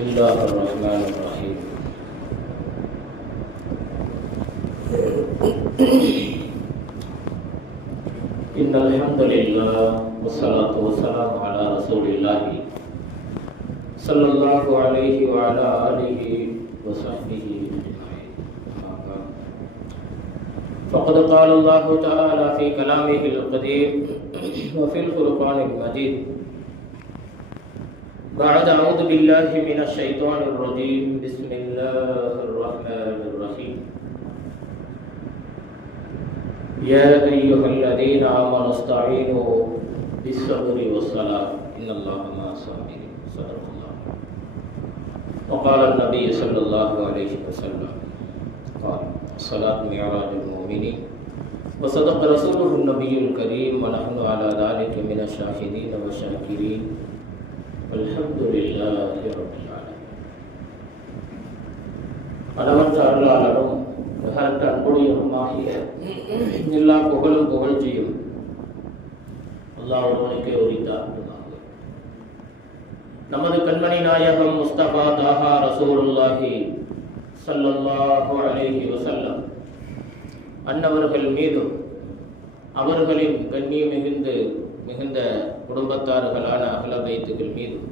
الله الرحمن الرحيم. إن الحمد لله والصلاة والسلام على رسول الله صلى الله عليه وعلى آله وصحبه أجمعين. فقد قال الله تعالى في كلامه القديم وفي القرآن المجيد بعد أعوذ بالله من الشيطان الرجيم بسم الله الرحمن الرحيم. يا أيها الذين آمنوا استعينوا بالصبر والصلاة إن الله مع الصابرين. صدق الله. وقال النبي صلى الله عليه وسلم قال الصلاة معراج المؤمنين وصدق رسوله النبي الكريم ونحن على ذلك من الشاهدين والشاكرين والحمد لله رب العالمين. அளவற்ற அருளாளரும் நிகரற்ற அன்புடையவருமாகிய எல்லா புகழும் புகழ்ச்சியும் அல்லாஹ் ஒருவனுக்கே உரித்தார். நமது கண்மணி நாயகம் முஸ்தபா தாஹா ரசூலுல்லாஹி ஸல்லல்லாஹு அலைஹி வஸல்லம் அன்னவர்கள் மீதும் அவர்களின் கண்ணியம் மிகுந்த குடும்பத்தார்களான அஹ்ல பைத்துகள் மீதும்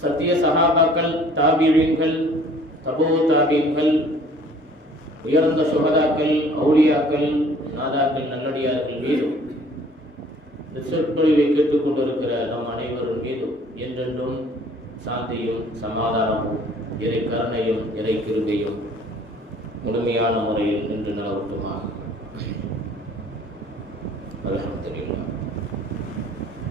சத்திய சஹாபாக்கள், தாபீஈன்கள், தபூ தாபீன்கள், உயர்ந்த சுஹதாக்கள், அவுலியாக்கள், நாதாக்கள், நல்லடியார்கள் மீதும் சொற்பொழிவை கேட்டுக் கொண்டிருக்கிற நம் அனைவரும் மீதும் என்றென்றும் சாந்தியும் சமாதானமும் இறை கருணையும் இறை கிருபையும் முழுமையான முறையில் நின்று நிலவட்டுமாக. அல்ஹம்துலில்லாஹ்.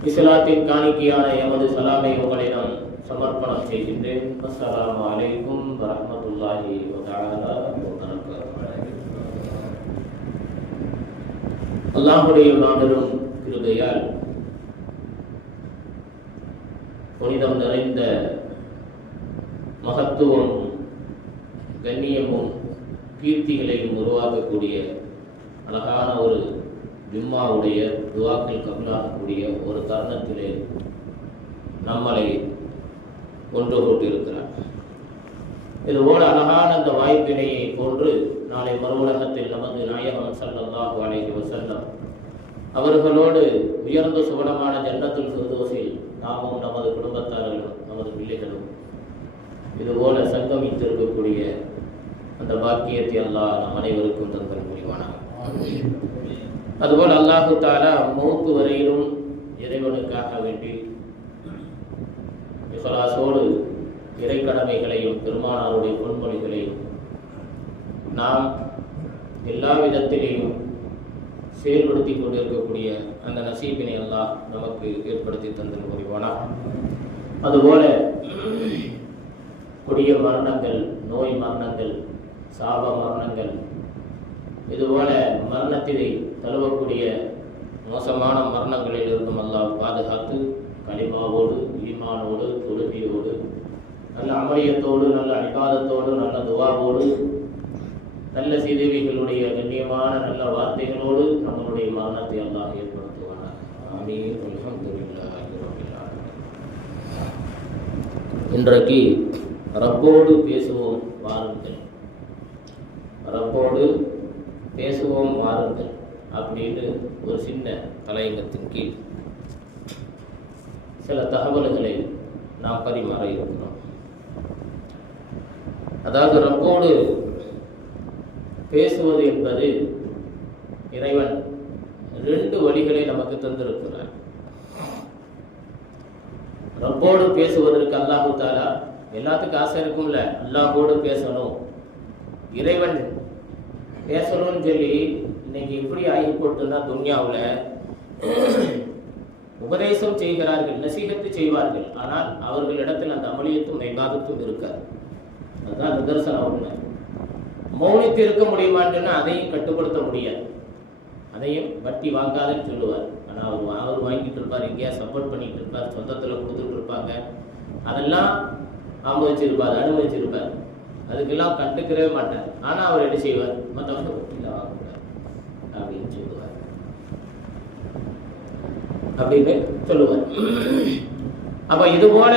இஸ்லாத்தின் காணிக்கையான எமது சலாமை உங்களிடம் சமர்ப்பணம் செய்கின்றேன். அஸ்ஸலாமு அலைக்கும் வரஹ்மத்துல்லாஹி வதஆலா வபரகாத்துஹு. அல்லாஹ்வுடைய மாபெரும் கிருபையால் புனிதம் நிறைந்த மகத்துவம், கண்ணியமும் கீர்த்திகளையும் உருவாக்கக்கூடிய அழகான ஒரு ஜும்மாவுடைய துவாக்கள் கபூலாகக்கூடிய ஒரு தருணத்திலே நம்மளை ஒன்று கூட்டியிருக்கிறார். இதுபோல அழகான அந்த வாய்ப்பினையை போன்று நாளை மறுவுலகத்தில் நமது நாயகம் ஸல்லல்லாஹு அலைஹி வஸல்லம் அவர்களோடு உயர்ந்த சுவனமான ஜன்னத்துல் ஃபிர்தௌஸில் நாமும் நமது குடும்பத்தார்களும் நமது பிள்ளைகளும் இதுபோல சங்கமித்திருக்கக்கூடிய அந்த பாக்கியத்தை அல்லாஹ் நம் அனைவருக்கும் தந்தல் புரிவானாக. அதுபோல் அல்லாஹு தஆலா மௌத்து வரையிலும் இறைவனுக்காக வேண்டி இஹ்லாஸோடு இறை கடமைகளையும் பெருமானாருடைய பொன்மொழிகளையும் நாம் எல்லா விதத்திலையும் செயல்படுத்தி கொண்டிருக்கக்கூடிய அந்த நசீபினை அல்லாஹ் நமக்கு ஏற்படுத்தி தந்தல் புரிவானாக. அதுபோல கொடிய மரணங்கள், நோய் மரணங்கள், சாப மரணங்கள், இதுபோல மரணத்தினை தழுவக்கூடிய மோசமான மரணங்களில் இருந்தும் அல்லாஹ் பாதுகாத்து கலிமாவோடு, ஈமானோடு, தொழுகையோடு, நல்ல அமலியத்தோடு, நல்ல இபாதத்தோடு, நல்ல துஆவோடு, நல்ல சீதேவிகளுடைய கண்ணியமான நல்ல வார்த்தைகளோடு நம்மளுடைய மரணத்தை அல்லாஹ் ஏற்படுத்துவானாக. ஆமீன். அல்ஹம்துலில்லாஹி ரப்பில் ஆலமீன். இன்றைக்கு ரப்போடு பேசுவோம் வாருங்கள், ரப்போடு பேசுவோம் வாருங்கள் அப்படின்னு ஒரு சின்ன தலையங்கத்தின் கீழ் சில தகவல்களை நாம் பரிமாற இருக்கிறோம். அதாவது ரப்போடு பேசுவது என்பது இறைவன் 2 வழிகளை நமக்கு தந்திருக்கிறார். ரப்போடு பேசுவதற்கு அல்லாஹு தஆலா எல்லாத்துக்கும் ஆசை இருக்கும்ல, அல்லாஹோடு பேசணும், இறைவன் பேசணும்னு சொல்லி இன்னைக்கு இப்படி ஆகி போட்டுன்னா துன்யாவில் உபதேசம் செய்கிறார்கள், நசீகத்து செய்வார்கள், ஆனால் அவர்களிடத்தில் அந்த அமலியத்தும் இபாதத்தும் இருக்காது. அதுதான் நிதர்சனம் உண்மை. மௌனித்து இருக்க முடியுமான்னு அதையும் கட்டுப்படுத்த முடியாது. அதையும் வட்டி வாங்காதுன்னு சொல்லுவார். ஆனால் அவர் வாங்கிட்டு இருப்பார், எங்கேயா சப்போர்ட் பண்ணிட்டு இருப்பார், சொந்தத்தில் கொடுத்துட்டு இருப்பாங்க, அதெல்லாம் ஆமோதிச்சிருப்பார், அனுமதிச்சிருப்பார், அதுக்கெல்லாம் கண்டுக்கிறவே மாட்டார். ஆனால் அவர் என்ன செய்வார், மற்றவங்க வட்டியில் வாங்கக்கூடாது அப்படின்னு சொல்லுவார். அப்படின்னு சொல்லுவார். அப்ப இது போல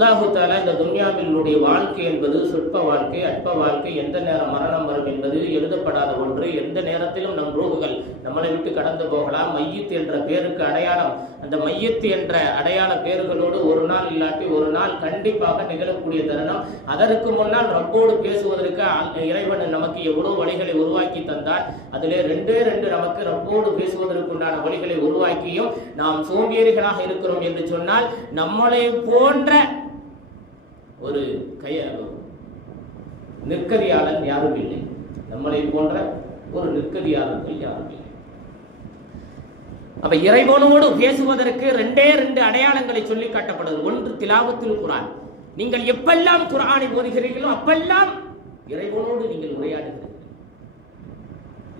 அல்லாஹு தஆலா இந்த துன்யாவினுடைய வாழ்க்கை என்பது சொற்ப வாழ்க்கை, அற்ப வாழ்க்கை, எந்த நேரம் மரணம் வரும் என்பது எழுதப்படாத ஒன்று. எந்த நேரத்திலும் நம் ரூஹுகள் நம்மளை விட்டு கடந்து போகலாம். மையத் என்ற பேருக்கு அடையாளம், அந்த மையத் என்ற அடையாள பேர்களோடு ஒரு நாள் இல்லாட்டி ஒரு நாள் கண்டிப்பாக நிகழக்கூடிய தருணம். அதற்கு முன்னால் ரப்போடு பேசுவதற்கு இறைவன் நமக்கு எவ்வளவு வழிகளை உருவாக்கி தந்தால் அதிலே ரெண்டு நமக்கு ரப்போடு பேசுவதற்குண்டான வழிகளை உருவாக்கியும் நாம் சோம்பேறிகளாக இருக்கிறோம் என்று சொன்னால் நம்மளை போன்ற ஒரு நிற்கதியாளன் யாரும் இல்லை. நம்மளை போன்ற ஒரு நிற்கதியாளர்கள் யாரும் இல்லை. அப்ப இறைவனோடு பேசுவதற்கு ரெண்டே அடையாளங்களை சொல்லி காட்டப்படுது. ஒன்று திலாவத்துல் குர்ஆன். நீங்கள் எப்பெல்லாம் குர்ஆனை ஓதுகிறீர்களோ அப்பெல்லாம் இறைவனோடு நீங்கள் உரையாடுகிறீர்கள்.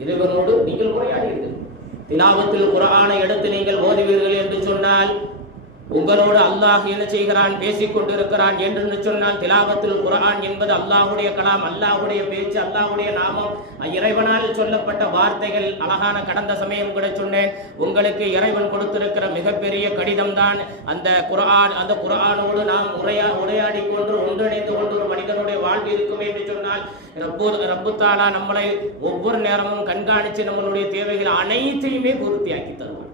இறைவனோடு நீங்கள் உரையாடுகிறீர்கள். திலாவத்துல் குர்ஆனை எடுத்து நீங்கள் ஓதுவீர்கள் என்று சொன்னால் உங்களோடு அல்லாஹ் என்ன செய்கிறான், பேசிக் கொண்டிருக்கிறான் என்று சொன்னால் திலாவத்துல் குர்ஆன் என்பது அல்லாஹ்வுடைய கலாம், அல்லாஹ்வுடைய பேச்சு, அல்லாஹ்வுடைய நாமம், இறைவனால் சொல்லப்பட்ட வார்த்தைகள். அழகான கடந்த சமயம் கூட சொன்னேன், உங்களுக்கு இறைவன் கொடுத்திருக்கிற மிகப்பெரிய கடிதம் தான் அந்த குர்ஆன். அந்த குர்ஆனோடு நாம் உரையாடி கொண்டு ஒன்றிணைந்து கொண்டு ஒரு மனிதனுடைய வாழ்வு இருக்குமே என்று சொன்னால் ரப்பு தஆலா நம்மளை ஒவ்வொரு நேரமும் கண்காணித்து நம்மளுடைய தேவைகள் அனைத்தையுமே பூர்த்தியாக்கி தருவார்.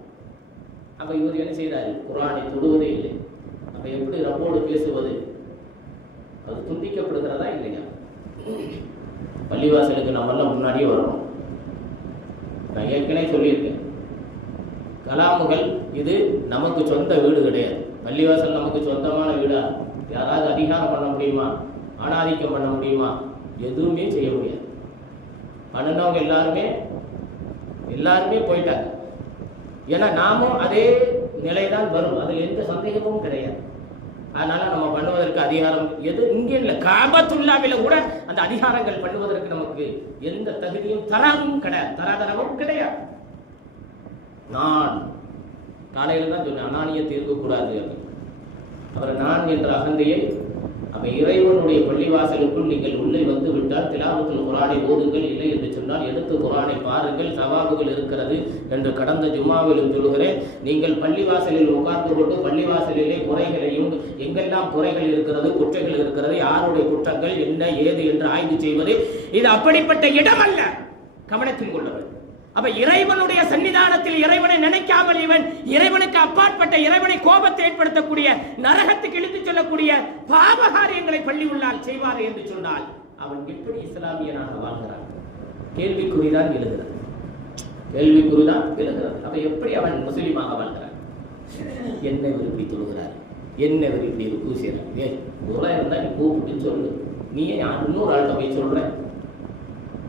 அப்ப இவர் என்ன செய்யறாரு, குர்ஆனை தொடுவதே இல்லை. அப்ப எப்படி ரப்போடு பேசுவது? அது துண்டிக்கப்படுகிறதா இல்லையா? பள்ளிவாசலுக்கு நம்மெல்லாம் முன்னாடியே வரணும். நான் ஏற்கனவே சொல்லியிருக்கேன், கலாமுகள் இது நமக்கு சொந்த வீடு கிடையாது. பள்ளிவாசல் நமக்கு சொந்தமான வீடா? யாராவது அதிகாரம் பண்ண முடியுமா? ஆணாதிக்கம் பண்ண முடியுமா? எதுவுமே செய்ய முடியாது. பண்ணினவங்க எல்லாருமே போயிட்டாங்க. ஏன்னா நாமும் அதே நிலைதான் வரும், அதில் எந்த சந்தேகமும் கிடையாது. அதனால நம்ம பண்ணுவதற்கு அதிகாரம் எது இங்கே இல்லை. காபத்துல்லாவில கூட அந்த அதிகாரங்கள் பண்ணுவதற்கு நமக்கு எந்த தகுதியும் தராதரமும் கிடையாது. நான் காலையில் தான் சொன்னேன், அனானியத்தை இருக்கக்கூடாது. அவர் நான் என்ற அகந்தையை, அப்ப இறைவனுடைய பள்ளிவாசலுக்குள் நீங்கள் உள்ளே வந்து விட்டால் திலாவத்துல் குர்ஆனை ஓதுங்கள். இல்லை என்று சொன்னால் எடுத்து குர்ஆனை பாருங்கள், சவாபுகள் இருக்கிறது என்று கடந்த ஜும்மாவிலும் சொல்கிறேன். நீங்கள் பள்ளிவாசலில் உட்கார்ந்து கொண்டு பள்ளிவாசலிலே குறைகளையும், எங்கெல்லாம் குறைகள் இருக்கிறது, குற்றங்கள் இருக்கிறது, யாருடைய குற்றங்கள் என்ன ஏது என்று ஆய்வு செய்வது இது அப்படிப்பட்ட இடம் அல்ல. கவனத்தில் கொள்ளுங்கள். அப்ப இறைவனுடைய சன்னிதானத்தில் இறைவனை நினைக்காமல் இவன் இறைவனுக்கு அப்பாற்பட்ட இறைவனை கோபத்தை ஏற்படுத்தக்கூடிய நரகத்துக்கு இழுத்துச் செல்லக்கூடிய பாவகாரியங்களை பள்ளி உள்ளால் செய்வார் என்று சொன்னால் அவன் எப்படி இஸ்லாமியனாக வாழ்கிறான்? கேள்விக்குறிதான் எழுதுகிறான். அப்ப எப்படி அவன் முஸ்லிமாக வாழ்கிறான்? என்ன விரும்பி தொழுகிறார், என்ன விரும்பி பூசிறார்? இருந்தா நீ கூப்பிட்டு சொல்லு. நீ இன்னொரு ஆள்கிட்ட போய் சொல்ற,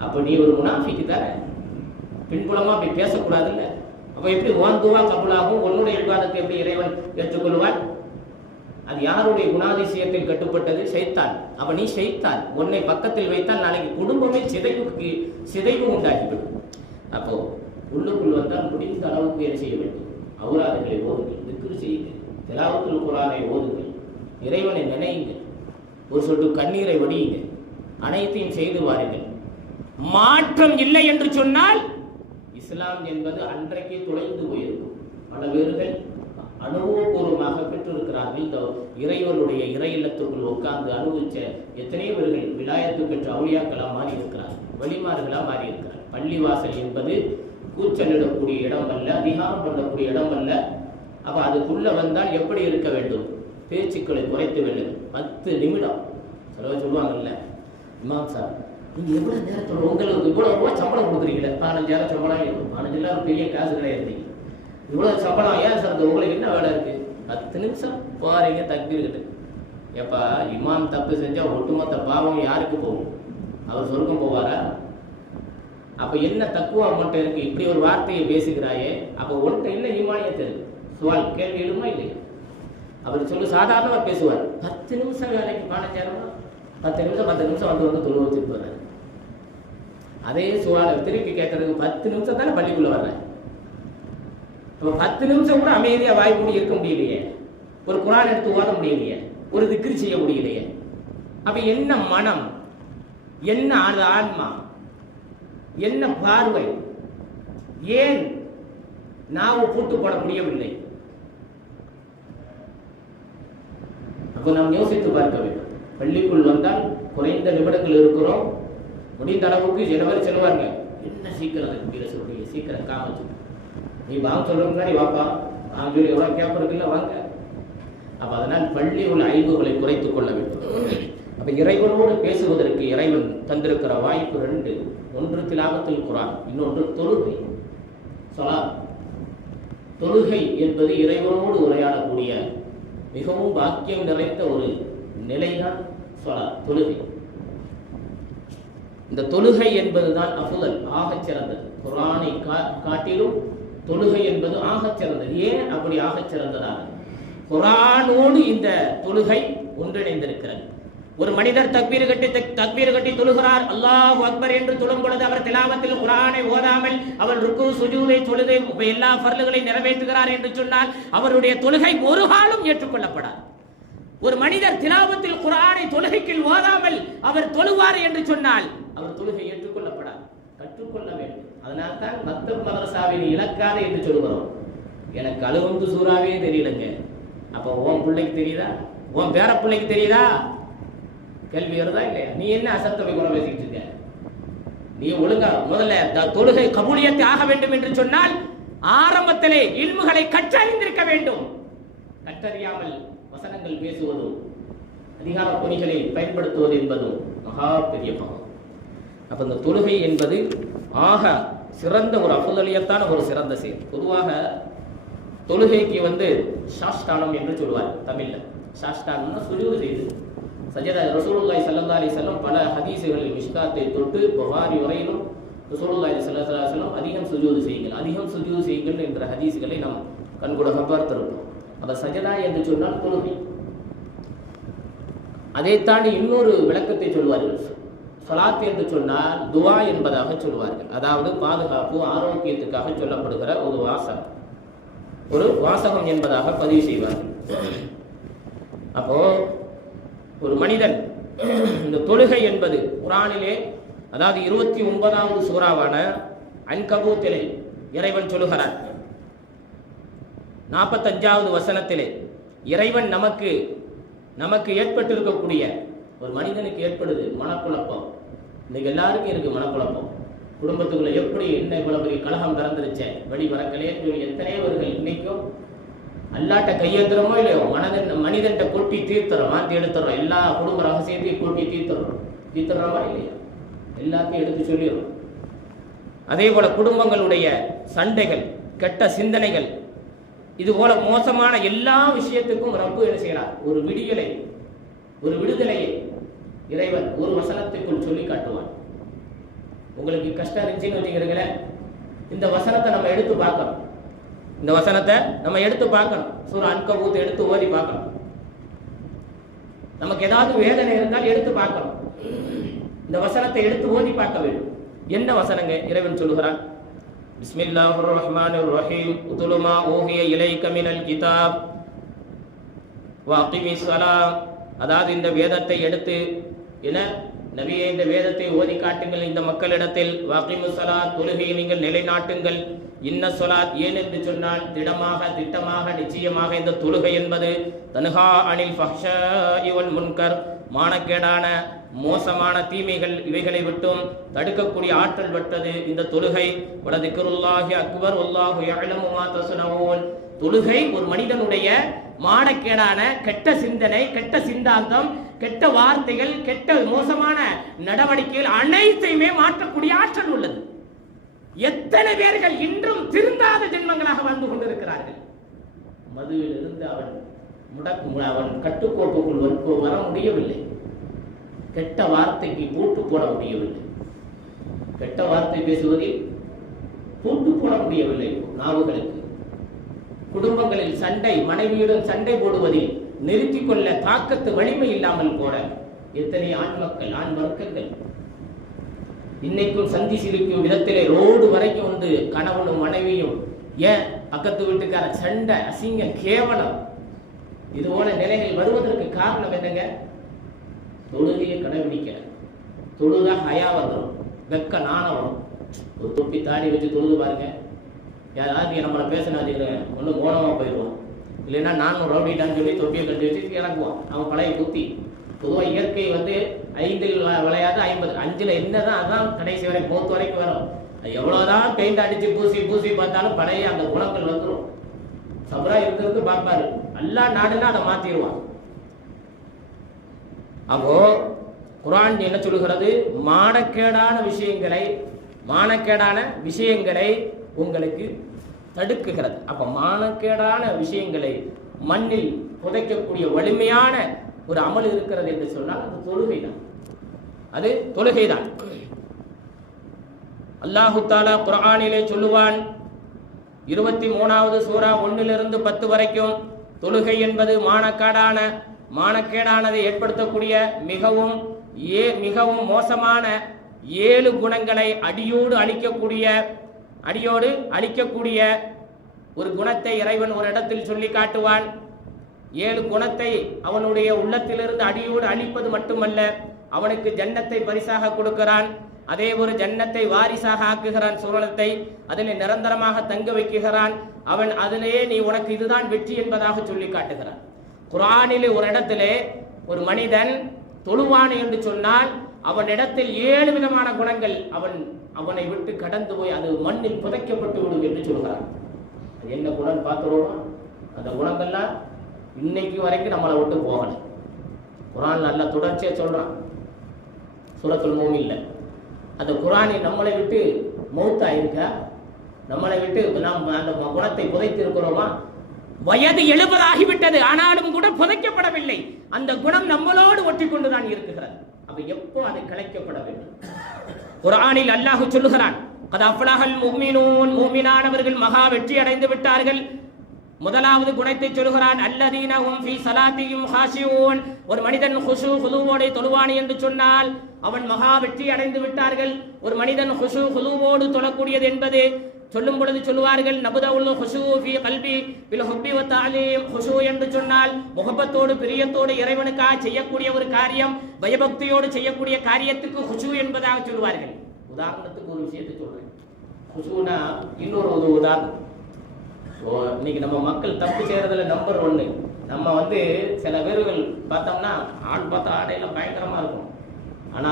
அப்ப நீ ஒரு முனாஃபிக்கு தானே. பின்புலமா அப்படி பேசக்கூடாது இல்ல. அப்ப எப்படி ஓந்துவா கபுலாகும்? உன்னுடைய விவாதத்தை எப்படி இறைவன் ஏற்றுக்கொள்வான்? அது யாருடைய குணாதிசயத்தில் கட்டுப்பட்டது? ஷைத்தான். அப்ப நீ ஷைத்தான், உன்னை பக்கத்தில் வைத்தால் நாளைக்கு குடும்பமே சிதைவு உண்டாகிவிடும். அப்போ உள்ளுக்குள் வந்தால் முடிந்த அளவுக்கு என்ன செய்ய வேண்டும்? அவுராதுகளை ஓதுங்கள், திக்ர் செய்யுங்கள், திலாவத்துல் குர்ஆனை ஓதுங்கள், இறைவனை நினையுங்கள், ஒரு சொட்டு கண்ணீரை வடியுங்கள், அனைத்தையும் செய்து வாருங்கள். மாற்றம் இல்லை என்று சொன்னால் இஸ்லாம் என்பது அன்றைக்கே தொலைந்து போயிருக்கும். பல பேர்கள் அனுபவபூர்வமாக பெற்றிருக்கிறார்கள். இந்த இறைவனுடைய இறை இல்லத்துக்குள் உட்கார்ந்து அனுபவிச்ச எத்தனை பேர்கள் விலாயத்து பெற்ற அவுலியாக்களா மாறி இருக்கிறார்கள், வழிமார்களா மாறி இருக்கிறார். பள்ளிவாசல் என்பது கூச்சலிடக்கூடிய இடம் அல்ல, அதிகாரம் பண்ணக்கூடிய இடம் அல்ல. அப்ப அதுக்குள்ள வந்தால் எப்படி இருக்க வேண்டும்? பேச்சுக்களை குறைத்து வேண்டும். 10 நிமிடம் சொல்லுவாங்கல்ல, இமாம் சார் நீங்க எவ்வளவு நேரத்தோட உங்களுக்கு இவ்வளவு சம்பளம் கொடுக்குறீங்களே, 15,000 சம்பளம், 15,000 பெரிய காசு கிடையாது, இவ்வளவு சம்பளம் ஏன் சார்? உங்களுக்கு என்ன வேலை இருக்கு? 10 நிமிஷம் போறீங்க தக்பீர்கிட்ட. எப்பா இமாம் தப்பு செஞ்சா ஒட்டுமொத்த பாவம் யாருக்கு போகும்? அவர் சொர்க்கம் போவாரா? அப்ப என்ன தக்குவா மட்டும் இருக்கு? இப்படி ஒரு வார்த்தையை பேசுகிறாயே, அப்ப ஒன்றை இல்லை ஈமானியத்தை இருக்கு. சுவால் கேள்வி எழுமா இல்லையா? அவர் சொல்லு சாதாரணமா பேசுவார். 10 நிமிஷம் வேலைக்கு 15,000, 10 நிமிஷம் வந்து தொழு வச்சுட்டு போறாரு. அதே சுவாலை திருப்பி கேட்கறதுக்கு 10 நிமிஷம் தானே பள்ளிக்குள்ள வர்றேன். 10 நிமிஷம் கூட அமைதியா வாய் மூடி இருக்க முடியலையே, ஒரு குர்ஆன் எடுத்து ஓத முடியலையே, ஒரு திக்ர் செய்ய முடியலையே. அப்ப என்ன மனம், என்ன ஆன்மா, என்ன பார்வை, ஏன் நாவு பூட்டு போட முடியவில்லை? அப்ப அப்போ நாம் யோசித்து பார்க்க வேண்டும். பள்ளிக்குள் வந்தால் குறைந்த நிமிடங்கள் இருக்கிறோம், முடிந்த அளவுக்கு ஜனவரி செல்வாங்க, என்ன சீக்கிரம் சொல்றீங்க, சீக்கிரம் காமிச்சு நீ வாங்க சொல்ற முன்னாடி வாப்பா நான் சொல்லி எவ்வளோ கேப் இருக்குல்ல வாங்க. அப்போ அதனால் பள்ளி உள்ள ஐபுகளை குறைத்துக் கொள்ள வேண்டும். அப்போ இறைவனோடு பேசுவதற்கு இறைவன் தந்திருக்கிற வாய்ப்பு ரெண்டு, ஒன்று திலாவத்துல் குர்ஆன், இன்னொன்று தொழுகை. ஸலாத், தொழுகை என்பது இறைவனோடு உரையாடக்கூடிய மிகவும் பாக்கியம் நிறைந்த ஒரு நிலைதான் ஸலாத், தொழுகை. இந்த தொழுகை என்பதுதான் அஃதல், ஆகச் சிறந்தது. குர்ஆனை காட்டிலும் தொழுகை என்பது ஆகச் சிறந்தது. ஏன் அப்படி ஆகச் சிறந்ததாக? குர்ஆனோடு இந்த தொழுகை ஒன்றிணைந்திருக்கிறது. ஒரு மனிதர் தக்பீர் கட்டி தொழுகிறார், அல்லாஹு அக்பர் என்று தொழும் பொழுது அவர் திலாவத்தில் குர்ஆனை ஓதாமல் அவர் ருக்கு சுஜூதை தொழுகை எல்லா ஃபர்லுகளை நிறைவேற்றுகிறார் என்று சொன்னால் அவருடைய தொழுகை ஒரு காலம் ஏற்றுக்கொள்ளப்படாது. ஒரு மனிதர் திலாவத்தில் குர்ஆனை தொழுகைக்கு ஓதாமல் அவர் தொழுவார் என்று சொன்னால் அவர் தொழுகை ஏற்றுக்கொள்ளப்படாது. கற்றுக்கொள்ள வேண்டும். அதனால் தான் மக்தப் மதரசாவின் இலக்காத என்று சொல்கிறோம். எனக்கு அலுவந்து சூறாவே தெரியலங்க. அப்போ உன் பிள்ளைக்கு தெரியுதா? உன் பேர பிள்ளைக்கு தெரியுதா? கேள்வி வருதா இல்லையா? நீ என்ன அசத்தவை கூட பேசிக்கிட்டு இருக்க? நீ ஒழுங்கா முதல்ல தொழுகை கபூலியத்தை ஆக வேண்டும் என்று சொன்னால் ஆரம்பத்திலே இல்முகளை கற்றறிந்திருக்க வேண்டும். கற்றறியாமல் வசனங்கள் பேசுவதும் அதிகார பணிகளை பயன்படுத்துவது என்பதும் மகா பெரிய பாவம். அப்ப இந்த தொழுகை என்பது ஆக சிறந்த ஒரு அஃதலியத்தான ஒரு சிறந்த செயல். பொதுவாக தொழுகைக்கு சாஷ்டானம் என்று சொல்வார் தமிழ்ல. சாஷ்டானம்னா சுஜூது செய்து சஜதா. ரசூலுல்லாஹி ஸல்லல்லாஹு அலைஹி வஸல்லம் பல ஹதீஸுகளில் மிஷ்காத்தை தொட்டு புகாரி வரையிலும் ரசூலுல்லாஹி ஸல்லல்லாஹு அலைஹி வஸல்லம் அதிகம் சுஜூது செய்யுங்கள் என்ற ஹதீஸுகளை நாம் கண்கூடாக பார்த்திருப்போம். அந்த சஜதா என்று சொன்னால் தொழுகை. அதை தாண்டி இன்னொரு விளக்கத்தை சொல்வார்கள். ஸலாத் என்று சொன்னால் துஆ என்பதாக சொல்வார்கள். அதாவது பாதுகாப்பு ஆரோக்கியத்துக்காக சொல்லப்படுகிற ஒரு வாசகம் என்பதாக பதிவு செய்வார்கள். அப்போ ஒரு மனிதன் இந்த தொழுகை என்பது குர்ஆனிலே, அதாவது 29வது சூறாவான அன்கபூத்திலே இறைவன் சொல்லுகிறான். 45வது வசனத்திலே இறைவன் நமக்கு ஏற்பட்டிருக்கக்கூடிய ஒரு மனிதனுக்கு ஏற்படுது மனக்குழப்பம். இன்னைக்கு எல்லாருக்கும் இருக்கு மனக்குழப்பம். குடும்பத்துக்குள்ள எப்படி என்ன இவ்வளவு பெரிய கலகம் பிறந்துருச்சேன், வழி வரக்கலையேன்னு சொல்லி எத்தனையவர்கள் இன்னைக்கும் அல்லாட்ட கையெழுத்துறமோ இல்லையோ மனிதன்கிட்ட கொட்டி தீர்த்துறோம், மாற்றி எடுத்துறோம். எல்லா குடும்ப ரகசியத்தையும் கொட்டி தீர்த்துறோமா இல்லையா? எல்லாத்தையும் எடுத்து சொல்லிடுறோம். அதே போல குடும்பங்களுடைய சண்டைகள், கெட்ட சிந்தனைகள், இது போல மோசமான எல்லா விஷயத்துக்கும் ரப்பு என்ன செய்யறார்? ஒரு விடுதலையை இறைவன் ஒரு வசனத்துக்குள் சொல்லி காட்டுவான். உங்களுக்கு கஷ்டம் இருந்துச்சுன்னு வச்சுக்கிறீங்களேன், இந்த வசனத்தை நம்ம எடுத்து பார்க்கணும். சூரா அன்கபூத் எடுத்து ஓதி பார்க்கணும். நமக்கு ஏதாவது வேதனை இருந்தால் எடுத்து பார்க்கணும். இந்த வசனத்தை எடுத்து ஓதி பார்க்க வேண்டும். என்ன வசனங்க? இறைவன் சொல்லுகிறான், பிஸ்மில்லாஹிர் ரஹ்மானிர் ரஹீம், உதுலு மா ஊஹிய இலைக மினல் கிதாப் வஅகிமிஸ் ஸலாம். அதாவது இந்த வேதத்தை எடுத்து நபியே இந்த வேதத்தை ஓதி காட்டுங்கள் இந்த மக்களிடத்தில். வஅகிமிஸ் ஸலாத், தொழுகையை நீங்கள் நிலைநாட்டுங்கள். இன்ன ஸலாத், ஏன் என்று சொன்னால் திட்டமாக நிச்சயமாக இந்த தொழுகை என்பது தன்ஹா அனில் ஃபஹ்ஷாஇ வல் முன்கர், மானக்கேடான மோசமான தீமைகள் இவைகளை விட்டும் தடுக்கக்கூடிய ஆற்றல் பெற்றது இந்த தொழுகை. வலதிக்ருல்லாஹி அக்பர் வல்லாஹு யஅலமு மா தஸ்னஊன். தொழுகை ஒரு மனிதனுடைய மானக்கேடான கெட்ட சிந்தனை, கெட்ட சிந்தாந்தம், கெட்ட வார்த்தைகள், கெட்ட மோசமான நடவடிக்கைகள் அனைத்தையுமே மாற்றக்கூடிய ஆற்றல் உள்ளது. எத்தனை பேர்கள் இன்றும் திருந்தாத ஜென்மங்களாக வாழ்ந்து கொண்டிருக்கிறார்கள். மதுவிலிருந்து அவன் கட்டுக்கோப்புக்குள் வர முடியவில்லை. கெட்ட வார்த்தைக்கு பூட்டு போட முடியவில்லை. கெட்ட வார்த்தை பேசுவதில் பூட்டு போட முடியவில்லை நாவுகளுக்கு. குடும்பங்களில் சண்டை, மனைவியுடன் சண்டை போடுவதில் நிறுத்திக் கொள்ள தாக்கத்து வலிமை இல்லாமல் போற எத்தனை ஆண் வர்க்கங்கள் இன்னைக்கும் சந்தி சிரிக்கும் விதத்திலே ரோடு வரைக்கும் வந்து கணவனும் மனைவியும், ஏன் பக்கத்து வீட்டுக்கார சண்டை, அசிங்கம், கேவலம், இது போல நிலைகள் வருவதற்கு காரணம் என்னங்க? தொழுகையை கடைபிடிக்கல. தொழுதா ஹயா வந்துடும், வெக்க நாணம் வரும். ஒரு தொப்பி தாடி வச்சு தொழுது பாருங்க, யாராவது நம்மளை பேசினா வச்சுக்கிறேன் ஒன்றும் மோனமாக போயிடுவோம். இல்லைன்னா நானும் ரவுடிட்டான்னு சொல்லி தொப்பியை கட்டி வச்சு இறங்குவான். அவன் பழைய புத்தி. பொதுவாக இயற்கை வந்து 5ல் விளையாது 50, 5ல் என்னதான் அதான் கடைசி வரை மூத்து வரைக்கும் வரும். எவ்வளோதான் பெயிண்ட் அடிச்சு பூசி பூசி பார்த்தாலும் பழைய அந்த குணங்கள் வந்துடும். சபரா இருக்கிறது பார்ப்பாரு. எல்லா நாடுன்னா அதை மாத்திடுவான். அப்போ குர்ஆன் என்ன சொல்லுகிறது? மானக்கேடான விஷயங்களை உங்களுக்கு தடுக்குகிறது. அப்ப மானக்கேடான விஷயங்களை மண்ணில் புதைக்கக்கூடிய வலிமையான ஒரு அமல் இருக்கிறது என்று சொன்னால் அது தொழுகைதான். அல்லாஹு தஆலா குர்ஆனிலே சொல்லுவான், 23வது சூரா 1லிருந்து 10 வரைக்கும், தொழுகை என்பது மானக்கேடானதை ஏற்படுத்தக்கூடிய மிகவும் மோசமான 7 குணங்களை அடியோடு அழிக்கக்கூடிய ஒரு குணத்தை இறைவன் ஒரு இடத்தில் சொல்லி காட்டுவான். 7 குணத்தை அவனுடைய உள்ளத்திலிருந்து அடியோடு அழிப்பது மட்டுமல்ல, அவனுக்கு ஜன்னத்தை பரிசாக கொடுக்கிறான். அதே ஒரு ஜன்னத்தை வாரிசாக ஆக்குகிறான். சுவனத்தை அதிலே நிரந்தரமாக தங்க வைக்குகிறான். அவன் அதிலேயே நீ உனக்கு இதுதான் வெற்றி என்பதாக சொல்லி காட்டுகிறான். குர்ஆனிலே ஒரு இடத்திலே ஒரு மனிதன் தொழுவான் என்று சொன்னால் அவனிடத்தில் 7 விதமான குணங்கள் அவனை விட்டு கடந்து போய் அது மண்ணில் புதைக்கப்பட்டு விடும் என்று சொல்கிறான். என்ன குணம் பார்த்துருவோம்? அந்த குணங்கள்லாம் இன்னைக்கு வரைக்கும் நம்மளை விட்டு போகல. குர்ஆன் நல்ல தொடர்ச்சியா சொல்றான். சூரத்துல் மூமின்ல அந்த குர்ஆனை நம்மளை விட்டு மௌத்தா இருக்கா? நம்மளை விட்டு நாம் அந்த குணத்தை புதைத்து இருக்கிறோமா? வயது 70 ஆகிவிட்டது, ஆனாலும் கூட புதைக்கப்படவில்லை. அந்த குணம் நம்மளோடு ஒட்டி கொண்டுதான் இருக்கிறது. அப்ப எப்போ அது கலைக்கப்பட வேண்டும்? குர்ஆனில் அல்லாஹ் சொல்லுகிறான், கத் அஃப்லஹல் முஃமினூன், முஃமினானவர்கள் மகா வெற்றி அடைந்து விட்டார்கள். முதலாவது குணத்தை சொல்கிறான், அல்லதீன ஹும் ஃபீ ஸலாத்திஹிம் ஹாஷிஊன். ஒரு மனிதன் ஹுஷூ ஹுலூவோடு தொழுவான் என்று சொன்னால் அவன் மகா வெற்றி அடைந்து விட்டார்கள். ஒரு மனிதன் ஹுஷூ ஹுலூவோடு தொழக்கூடியது என்பது சொல்லும் பொழுது சொல்லுவார்கள், நபுதவுல் ஹுஷூ ஃபீ கல்பி பில் ஹுப்பி வ தஅலீம். ஹுஷூ என்று சொன்னால் முகப்பத்தோடு பிரியத்தோடு இறைவனுக்காக செய்யக்கூடிய ஒரு காரியம், பயபக்தியோடு செய்யக்கூடிய காரியத்துக்கு ஹுஷூ என்பதாக சொல்வார்கள். உதாரணத்துக்கு ஒரு விஷயத்தை சொல்றேன். ஹுஷூனா இன்னொரு உதாரணம். இன்னைக்கு நம்ம மக்கள் தப்பு செய்யறதுல நம்பர் 1. நம்ம சில பேர்கள் பார்த்தோம்னா ஆண் பார்த்தா ஆடையெல்லாம் பயங்கரமா இருக்கும். ஆனா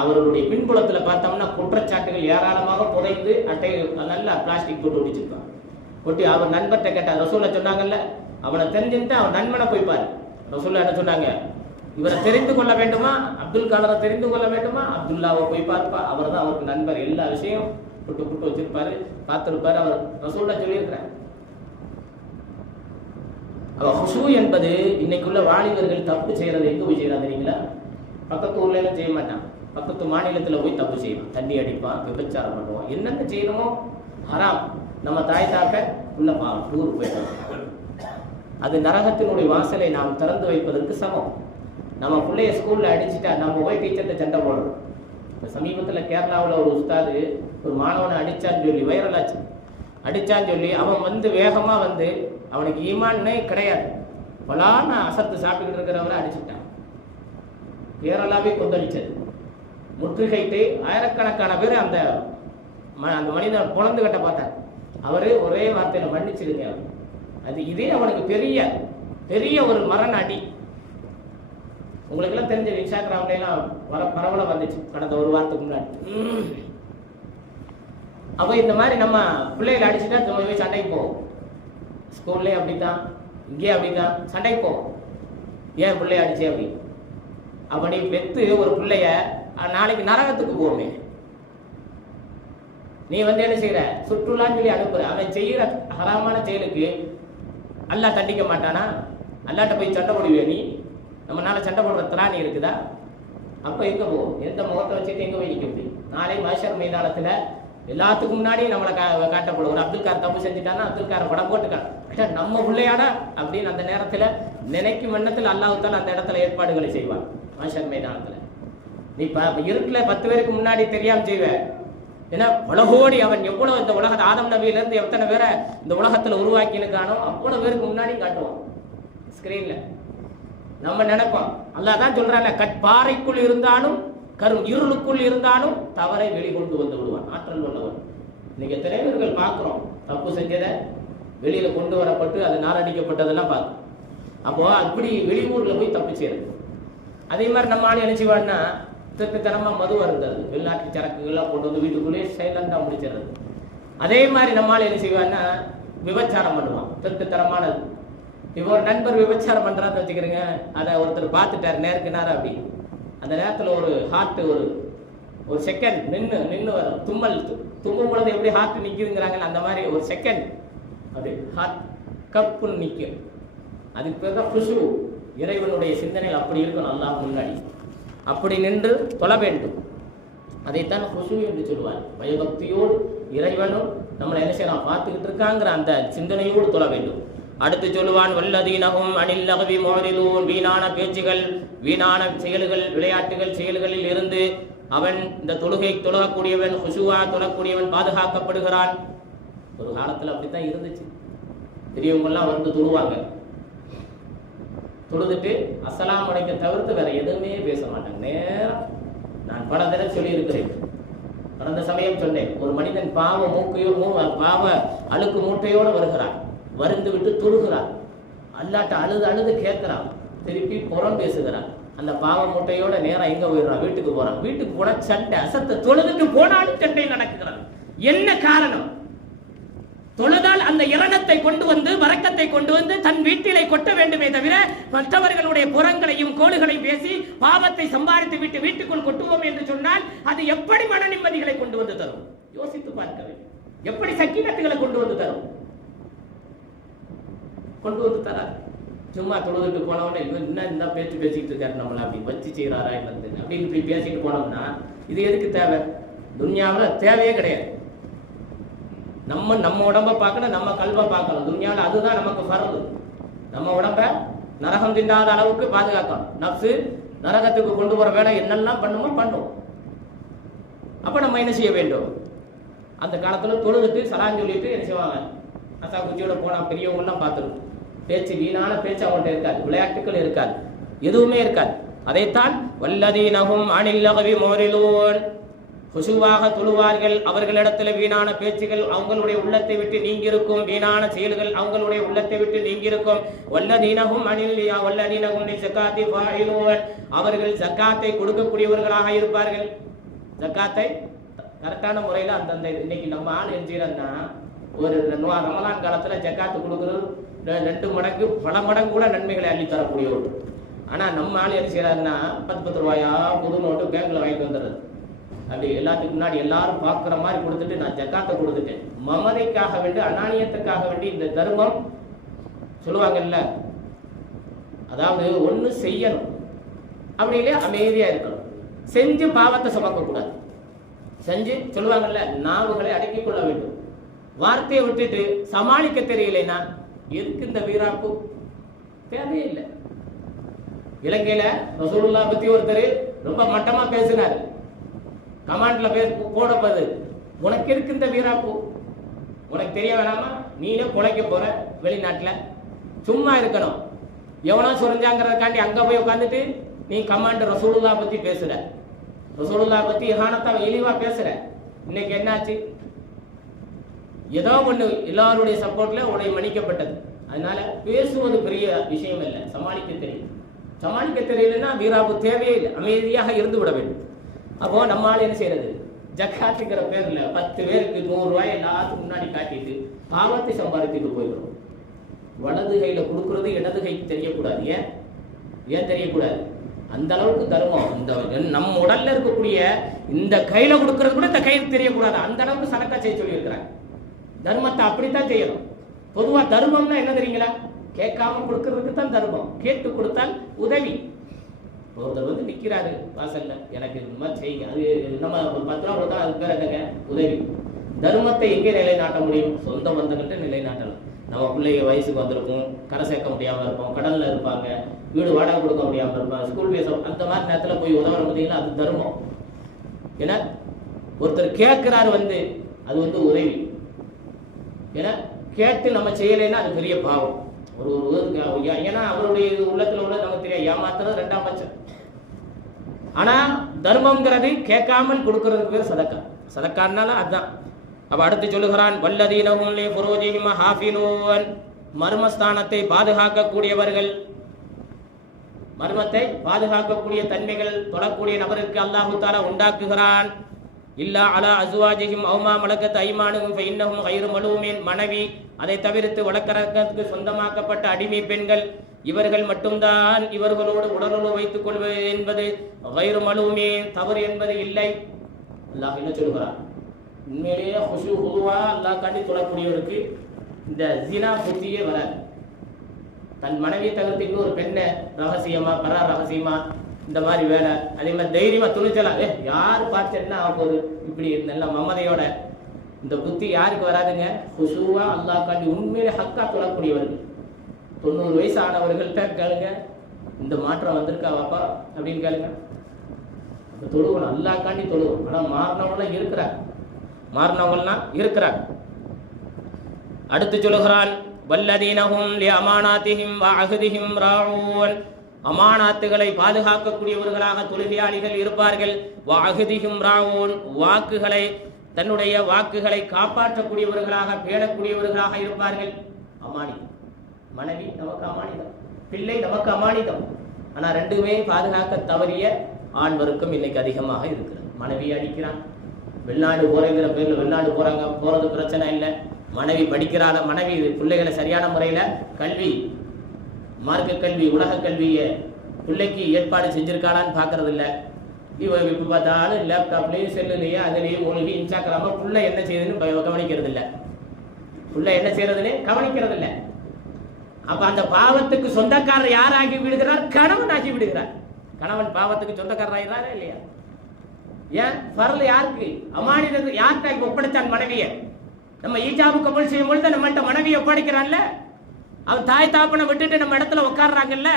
அவர்களுடைய பின்புலத்துல பார்த்தோம்னா குற்றச்சாட்டுகள் ஏராளமாக புதைந்து அட்டை நல்லா பிளாஸ்டிக் போட்டு ஒடிச்சிருக்கான். ஒட்டி அவர் நண்பர்கிட்ட கேட்டார். ரசூலா சொன்னாங்கல்ல, அவனை தெரிஞ்சுட்டு அவன் நண்பனை போய்ப்பாரு. ரசூலா என்ன சொன்னாங்க? இவரை தெரிந்து கொள்ள வேண்டுமா, அப்துல் கலாரை தெரிந்து கொள்ள வேண்டுமா, அப்துல்லாவை போய் பார்ப்பா, அவர் தான் அவருக்கு நண்பர். எல்லா விஷயம் புட்டு வச்சிருப்பாரு, பார்த்திருப்பாரு. அவர் ரசூலா சொல்லியிருக்கிறார். ஹுஷூ என்பது இன்னைக்குள்ள வாலிபர்கள் தப்பு செய்யறது எங்க போய் செய்யறாங்க தெரியுங்களா? பக்கத்து ஊர்ல எல்லாம் செய்ய மாட்டான், பக்கத்து மாநிலத்துல போய் தப்பு செய்வான், தண்ணி அடிப்பான், விபச்சாரம் பண்ணுவான், என்னென்ன செய்யணுமோ ஹராம். நம்ம தாய் தாக்க உள்ள டூர் போயிட்டு அது நரகத்தினுடைய வாசலை நாம் திறந்து வைப்பதற்கு சமம். நம்ம பிள்ளைய ஸ்கூல்ல அடிச்சுட்டா நம்ம போய் டீச்சர்கிட்ட சண்டை போடுறோம். இப்போ சமீபத்தில் கேரளாவில் ஒரு உஸ்தாது ஒரு மாணவனை அடிச்சான்னு சொல்லி வைரல் ஆச்சு. அடிச்சான்னு சொல்லி அவன் வேகமா அவனுக்கு ஈமானே கிடையாது, பலான அசத்து சாப்பிட்டுக்கிட்டு இருக்கிறவரை அடிச்சுட்டான். கேரளாவே கொந்தளிச்சது, முற்றுகைட்டு ஆயிரக்கணக்கான பேர் அந்த மனிதன் பொழந்து கட்ட பார்த்தார். அவரு ஒரே வார்த்தையில மன்னிச்சிருங்க. இதே அவனுக்கு பெரிய ஒரு மரண அடி. உங்களுக்கு எல்லாம் தெரிஞ்ச இன்ஸ்டாகிராம்ல எல்லாம் பரவல வந்துச்சு கடந்த ஒரு வாரத்துக்கு முன்னாடி. அப்ப இந்த மாதிரி நம்ம பிள்ளைகளை அடிச்சுட்டா போய் சண்டைக்கு போவோம். ஸ்கூல்லே அப்படித்தான், இங்கே அப்படித்தான் சண்டைக்கு போவோம். ஏன் பிள்ளைய அடிச்சே அப்படி? அப்ப நீ பெத்து ஒரு பிள்ளைய நாளைக்கு நரகத்துக்கு போவோமே. நீ என்ன செய்யற, சுற்றுலான்னு சொல்லி அனுப்புற. அவன் செய்யற ஹராமான செயலுக்கு அல்லாஹ் தண்டிக்க மாட்டானா? அல்லாட்ட போய் சண்டை போடுவியா நீ? நம்மளால சண்டை போடுற திராணி இருக்குதா? அப்ப எங்க போவோம்? எந்த முகத்தை வச்சுட்டு எங்க போய் நிக்க முடியும்? நாளை மஹ்ஷர் மைதானத்துல எல்லாத்துக்கும் முன்னாடி நம்மளை காட்டப்படும். ஒரு அப்துல் கார் தப்பு செஞ்சுட்டான்னா அப்துல் காரை படம் போட்டுக்கான், நம்ம பிள்ளையாடா அப்படின்னு அந்த நேரத்துல நினைக்கும் எண்ணத்தில் அல்லாஹ் தான் அந்த இடத்துல ஏற்பாடுகளை செய்வான் மஹ்ஷர் மைதானத்துல. நீ இருட்டுல 10 பேருக்கு முன்னாடி தெரியாம செய்வ. ஏன்னா உலகோடி அவன் எவ்வளவு இந்த உலகத்தை ஆதம் நபியில இருந்து எத்தனை பேரை இந்த உலகத்துல உருவாக்கினுக்கானோ அவ்வளவு பேருக்கு முன்னாடி காட்டுவான் ஸ்கிரீன்ல. நம்ம நினைப்போம், அல்லாஹ் தான் சொல்றாங்க, கற்பாறைக்குள் இருந்தாலும் கரும் இருளுக்குள் இருந்தாலும் தவறை வெளிக்கொண்டு வந்து விடுவான், ஆற்றல் உள்ளவன். இன்னைக்கு எத்தனை பேர்கள் பார்க்கிறோம், தப்பு செஞ்சதை வெளியில கொண்டு வரப்பட்டு அது நாரடிக்கப்பட்டதெல்லாம் பார்க்கும். அப்போ அப்படி வெளியூர்ல போய் தப்பிச்சேரு. அதே மாதிரி நம்ம ஆள் நினைச்சுவான்னா திருத்தனமா மது வருந்தது, வெளிநாட்டு சரக்குகள்லாம் கொண்டு வந்து வீட்டுக்குள்ளேயே சைலண்டா முடிச்சிடுறது. அதே மாதிரி நம்மால் என்ன செய்வான்னா விபச்சாரம் பண்ணுவான், திருத்தரமானது. இப்போ ஒரு நண்பர் விபச்சாரம் பண்றான்னு வச்சுக்கிறேங்க, அதை ஒருத்தர் பார்த்துட்டார் நேருக்கு நேரம். அப்படி அந்த நேரத்தில் ஒரு ஹார்ட் ஒரு செகண்ட் நின்று வரும். தும்மும் பொழுது எப்படி ஹார்ட் நிற்குதுங்கிறாங்கல்ல, அந்த மாதிரி ஒரு செகண்ட் அது ஹார்ட் கப்புன்னு நிற்கும். அதுக்கு பேர் தான் குஷு. இறைவனுடைய சிந்தனைகள் அப்படி இருக்கும். அல்லாஹ் முன்னாடி அப்படி நின்று தொழ வேண்டும். அதைத்தான் குஷு என்று சொல்லுவார். பயபக்தியோடு இறைவனும் நம்மளை என்ன செய்யலாம் பார்த்துக்கிட்டு இருக்காங்கிற அந்த சிந்தனையோடு தொழ வேண்டும். அடுத்து சொல்லுவான், வல்லதீனஹும் அனில் லஹவி முஅரிதூன். வீணான பேச்சுகள், வீணான செயல்கள், விளையாட்டுகள், செயல்களில் இருந்து அவன் இந்த தொழக்கூடியவன், குஷுவா தொழக்கூடியவன் பாதுகாக்கப்படுகிறான். ஒரு காலத்தில் அப்படித்தான் இருந்துச்சு. பெரியவங்கெல்லாம் வந்து தொழுவாங்க, தொழுதுட்டு அஸ்ஸலாமு அலைக்கும் தவிர்த்து வேற எதுவுமே பேச மாட்டாங்க. நேரம் நான் பல தடவை சொல்லியிருக்கிறேன். கடந்த சமயம் சொன்னேன், ஒரு மனிதன் பாவ அழுக்கு மூட்டையோடு வருகிறான், வருந்து விட்டு தொழுகிறான், அல்லாட்ட அழுது கேட்கிறான், திருப்பி புறம் பேசுகிறான். அந்த பாவ மூட்டையோட நேரம் எங்க போயிடுறான்? வீட்டுக்கு போறான். வீட்டுக்கு போனா சண்டை, அசத்தை தொழுதுட்டு போனாலும் சண்டை நடக்குகிறான். என்ன காரணம்? தொழுதால் அந்த இரணத்தை கொண்டு வந்து, வரக்கத்தை கொண்டு வந்து தன் வீட்டிலே கொட்ட வேண்டுமே தவிர மற்றவர்களுடைய புறங்களையும் கோளுகளையும் பேசி பாவத்தை சம்பாதித்து விட்டு வீட்டுக்குள் கொட்டுவோம் என்று சொன்னால் அது எப்படி மன நிம்மதிகளை கொண்டு வந்து தரும்? யோசித்து பார்க்க வேண்டும். எப்படி சக்கீனத்துகளை கொண்டு வந்து தரும்? கொண்டு வந்து தராது. சும்மா தொழுதுட்டு போனவனே இவன் என்ன இந்த பேச்சு பேசிக்கிட்டு இருக்காரு, நம்மள அப்படி வச்சு செய்யறாரா என்னது அப்படின்னு இப்படி பேசிட்டு போனோம்னா இது எதுக்கு தேவை? துன்யாவில் தேவையே கிடையாது. நம்ம உடம்ப பார்க்கணும், நம்ம கல்வை பார்க்கணும். துன்யாவில் அதுதான் நமக்கு ஃபர்து. நம்ம உடம்ப நரகம் திண்டாத அளவுக்கு பாதுகாக்கணும். நப்சு நரகத்துக்கு கொண்டு வர வேலை என்னெல்லாம் பண்ணுமோ பண்ணும். அப்ப நம்ம என்ன செய்ய வேண்டும்? அந்த காலத்துல தொழுதுட்டு சலான் சொல்லிட்டு என்ன செய்வாங்க? அசா குச்சியோட போனா பெரியவங்கலாம் பார்த்துருக்கும். பேச்சு, வீணான பேச்சு அவங்கள்ட்ட இருக்காது, விளையாட்டுகள் இருக்காது, எதுவுமே இருக்காது. அதைத்தான் வல்லதீனஹும் அனில் லஹவி முஅரிதூன். குஷுவாக தொழுவார்கள், அவர்களிடத்தில் வீணான பேச்சுகள் அவங்களுடைய உள்ளத்தை விட்டு நீங்கியிருக்கும், வீணான செயல்கள் அவங்களுடைய உள்ளத்தை விட்டு நீங்கியிருக்கும். வல்லதீனஹும் லிஸகாத்தி ஃபாயிலூன். அவர்கள் ஜக்காத்தை கொடுக்கக்கூடியவர்களாக இருப்பார்கள். ஜக்காத்தை கரெக்டான முறையில் அந்தந்த இன்னைக்கு நம்ம ஆள் எஞ்சிறன்னா ஒரு ரமலான் காலத்துல ஜக்காத்து கொடுக்குறது 2 மடங்கு பல மடங்கு கூட நன்மைகளை அள்ளி தரக்கூடியவர். ஆனா நம்ம ஆள் என்ன செய்யறாருன்னா 10 ரூபாயா புது நோட்டு பேங்க்ல வாங்கிட்டு வந்துடுறது. அப்படி எல்லாத்துக்கு முன்னாடி எல்லாரும் பார்க்குற மாதிரி கொடுத்துட்டு நான் ஜக்காத்தை கொடுத்துட்டேன். மமதைக்காக வேண்டி, அநானியத்துக்காக வேண்டி இந்த தர்மம் சொல்லுவாங்கல்ல, அதாவது ஒண்ணு செய்யணும், அப்படி இல்லையா அமைதியா இருக்கணும். செஞ்சு பாவத்தை சுமக்க கூடாது. செஞ்சு சொல்லுவாங்கல்ல, நாவுகளை அடக்கிக் கொள்ள வேண்டும். வார்த்தையை விட்டுட்டு சமாளிக்க தெரியலைன்னா எதுக்கு இந்த வீராப்பு? தேவையில்லை. இலங்கையில ரசூலுல்லாஹ் பத்தி ஒருத்தர் ரொம்ப மட்டமா பேசினாரு. கமாண்ட்ல போடப்பது, உனக்கு இருக்கு இந்த வீராப்பு? உனக்கு தெரிய வேணாமா? நீனே குலைக்க போற வெளிநாட்டுல, சும்மா இருக்கணும். எவனா சுரஞ்சாங்கிறதுக்காண்டி அங்க போய் உட்காந்துட்டு நீ கமாண்ட் ரசூலுல்லாஹ் பத்தி பேசுற, ரசூலுல்லாஹ் பத்தி இஹானத்தா இழிவா பேசுற. இன்னைக்கு என்னாச்சு? ஏதோ ஒண்ணு எல்லாருடைய சப்போர்ட்ல உடைய மன்னிக்கப்பட்டது. அதனால பேசுவது பெரிய விஷயம் இல்லை, சமாளிக்க தெரியும். சமாளிக்க தெரியலன்னா வீராப்பு தேவையே இல்லை, அமைதியாக இருந்து விட வேண்டும். அப்போ நம்மளால என்ன செய்யறது? ஜக்காத்துங்கிற பேர்ல 10 பேருக்கு 100 ரூபாய் எல்லாத்துக்கும் முன்னாடி காட்டிட்டு பாவத்தை சம்பாதித்துட்டு போயிடும். வலது கையில கொடுக்கறது இடது கைக்கு தெரியக்கூடாது. ஏன் தெரியக்கூடாது? அந்த அளவுக்கு தர்மம். இந்த நம்ம உடல்ல இருக்கக்கூடிய இந்த கையில கொடுக்கறது கூட இந்த கைக்கு தெரியக்கூடாது. அந்த அளவுக்கு சரக்கா செய்ய சொல்லி இருக்கிறாங்க. தர்மத்தை அப்படித்தான் செய்யணும். பொதுவா தர்மம்னா என்ன தெரியுங்களா? கேட்காம கொடுக்கறதுக்கு தான் தர்மம். கேட்டு கொடுத்தால் உதவி. ஒருத்தர் வந்து நிற்கிறாரு வாசல்ல, எனக்கு இந்த மாதிரி செய்யுங்க, அது நம்ம 10 ரூபா கொடுத்தா அது பேர் என்னங்க? உதவி. தர்மத்தை எங்கே நிலைநாட்ட முடியும்? சொந்த பந்தங்கள்ட்ட நிலைநாட்டலாம். நம்ம பிள்ளைங்க வயசுக்கு வந்திருக்கும், கரை சேர்க்க முடியாமல் இருப்போம், கடல்ல இருப்பாங்க, வீடு வாடகை கொடுக்க முடியாமல் இருப்பாங்க, ஸ்கூல் ஃபீஸ், அந்த மாதிரி நேரத்தில் போய் உதவ பார்த்தீங்கன்னா அது தர்மம். ஏன்னா ஒருத்தர் கேட்கிறாரு வந்து, அது வந்து உதவி. ஏன்னா கேட்டு நம்ம செய்யலைன்னா அது பெரிய பாவம். ஏன்னா அவருடைய உள்ளத்துல உள்ள நமக்கு தெரியாது, ஏமாத்துறது 2ஆம் பட்சம். ஆனா தர்மம்ங்கிறது கேட்காமல் கொடுக்கறதுக்கு பேர் சதக்கா. சதக்கான்னால அதுதான். அப்ப அடுத்து சொல்லுகிறான் வல்லதீனஹும் லிஃபுரூஜிஹிம் ஹாஃபிலூன், மர்மஸ்தானத்தை பாதுகாக்கக்கூடியவர்கள், மர்மத்தை பாதுகாக்கக்கூடிய தன்மைகள் தொழக்கூடிய நபருக்கு அல்லாஹு தஆலா உண்டாக்குகிறான். இல்லா அலா அஸ்வாஜிஹிம் அவ்மா மலக்கத் ஐமானுஹும் ஃபஇன்னஹும் கைரு மலூமின், மனைவி அதை தவிர்த்து வழக்கறதுக்கு சொந்தமாக்கப்பட்ட அடிமை பெண்கள் இவர்கள் மட்டும்தான் இவர்களோடு உடலுறவு வைத்துக் கொள்வது என்பது கைரு மலூமின், தவறு என்பது இல்லை. அல்லாஹ் என்ன சொல்கிறான்? உண்மையிலேயே ஹுஷு ஹுதுவா அல்லாஹ் காண்டி தொழக்கூடியவருக்கு இந்த ஜினா புத்தியே வராது. தன் மனைவியை தவிர்த்து இன்னொரு பெண்ணை ரகசியமா ரகசியமா இந்த மாதிரி வேலை, அதே மாதிரி தைரியமா துணிச்சலாம், யாரு பார்த்தேன்னா அவங்க ஒரு இப்படி நல்ல மமதையோட, இந்த புத்தி யாருக்கு வராதுங்க? ஹுஷுவா அல்லாஹ் காண்டி உண்மையிலே ஹக்கா தொழக்கூடியவர்கள். 90 வயசு ஆனவர்கள்ட்ட கேளுங்க, இந்த மாற்றம் வந்திருக்கா வாப்பா அப்படின்னு கேளுங்க. தொழுவணும், அல்லாஹ் காண்டி தொழுவோம். ஆனா மாறினவங்களாம் இருக்கிறாங்க, மாறினவங்கலாம் இருக்கிறாங்க. அடுத்து சொல்லுகிறான் வல்லதீனஹும் லிஅமானாத்திஹிம் வஅஹ்திஹிம் ராஊன், அமானாத்துகளை பாதுகாக்கக்கூடியவர்களாக தொழுகையாளிகள் இருப்பார்கள். வஅஹ்திஹிம் ராஊன், வாக்குகளை தன்னுடைய வாக்குகளை காப்பாற்றக்கூடியவர்களாக பேணக்கூடியவர்களாக இருப்பார்கள். அமானிதம், மனைவி நமக்கு அமானிதம், பிள்ளை நமக்கு அமானிதம். ஆனா ரெண்டுமே பாதுகாக்க தவறிய ஆண் வர்க்கம் இன்னைக்கு அதிகமாக இருக்கிறது. மனைவி அடிக்கிறான், வெளிநாடு போறங்கிற பேர்ல வெளிநாடு போறது பிரச்சனை இல்லை, மனைவி படிக்கிறாத, மனைவி பிள்ளைகளை சரியான முறையில கல்வி, மார்க்க கல்வி, உலக கல்வியை பிள்ளைக்கு ஏற்பாடு செஞ்சிருக்காளான்னு பாக்குறது இல்லை. இவன் இப்ப பார்த்தாலும் லேப்டாப்லயும் செல்லுலயே அதுலயும் மூழ்கி இன்ஸ்டாகிராம புள்ள என்ன செய்யுதுன்னு கவனிக்கிறது இல்லை, புள்ள என்ன செய்யறதுன்னு கவனிக்கிறது இல்லை. அப்ப அந்த பாவத்துக்கு சொந்தக்காரர் யார் ஆகி விடுகிறார்? கணவன் ஆகி விடுகிறார். கணவன் பாவத்துக்கு சொந்தக்காரர் ஆகிறாரா இல்லையா? ஏன் பரல் யாருக்கு? அமானிதத்து யார்கிட்ட ஒப்படைத்தான்? மனைவியை. நம்ம ஈஜாபு கபூல் செய்யும் பொழுது நம்மள்ட்ட மனைவியை ஒப்படைக்கிறான்ல, அவன் தாய் தாப்பனை விட்டுட்டு நம்ம இடத்துல உட்கார்றாங்கல்ல,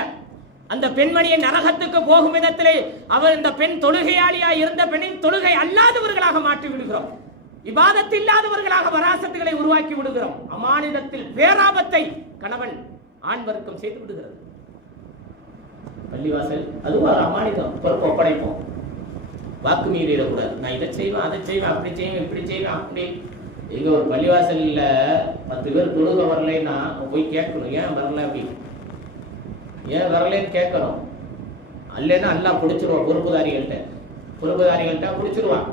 அந்த பெண்மணியை நரகத்துக்கு போகும் விதத்திலே அவர் இந்த பெண் தொழுகையாளியா இருந்த பெண்ணை தொழுகை அல்லாதவர்களாக மாற்றி விடுகிறோம், இபாதத் இல்லாதவர்களாக வராசத்துகளை உருவாக்கி விடுகிறோம். அமானிதத்தில் பேராபத்தை கணவன் ஆண் வர்க்கம் செய்து விடுகிறது. பள்ளிவாசல் அதுவும் ஒரு அமானிதம், பொறுப்பு ஒப்படைப்போம். வாக்கு மீறிடக்கூடாது. நான் இதை செய்வேன், அதை செய்வேன், அப்படி செய்வேன், இப்படி செய்வேன், அப்படி. எங்க ஒரு பள்ளிவாசல்ல 10 பேர் தொழுக வரலைன்னா போய் கேட்கணும், ஏன் வரல அப்படி, ஏன் வரலன்னு கேட்கணும். அல்லன்னா எல்லாம் பிடிச்சிருவான் பொறுப்புதாரிகள்கிட்ட பிடிச்சிருவான்.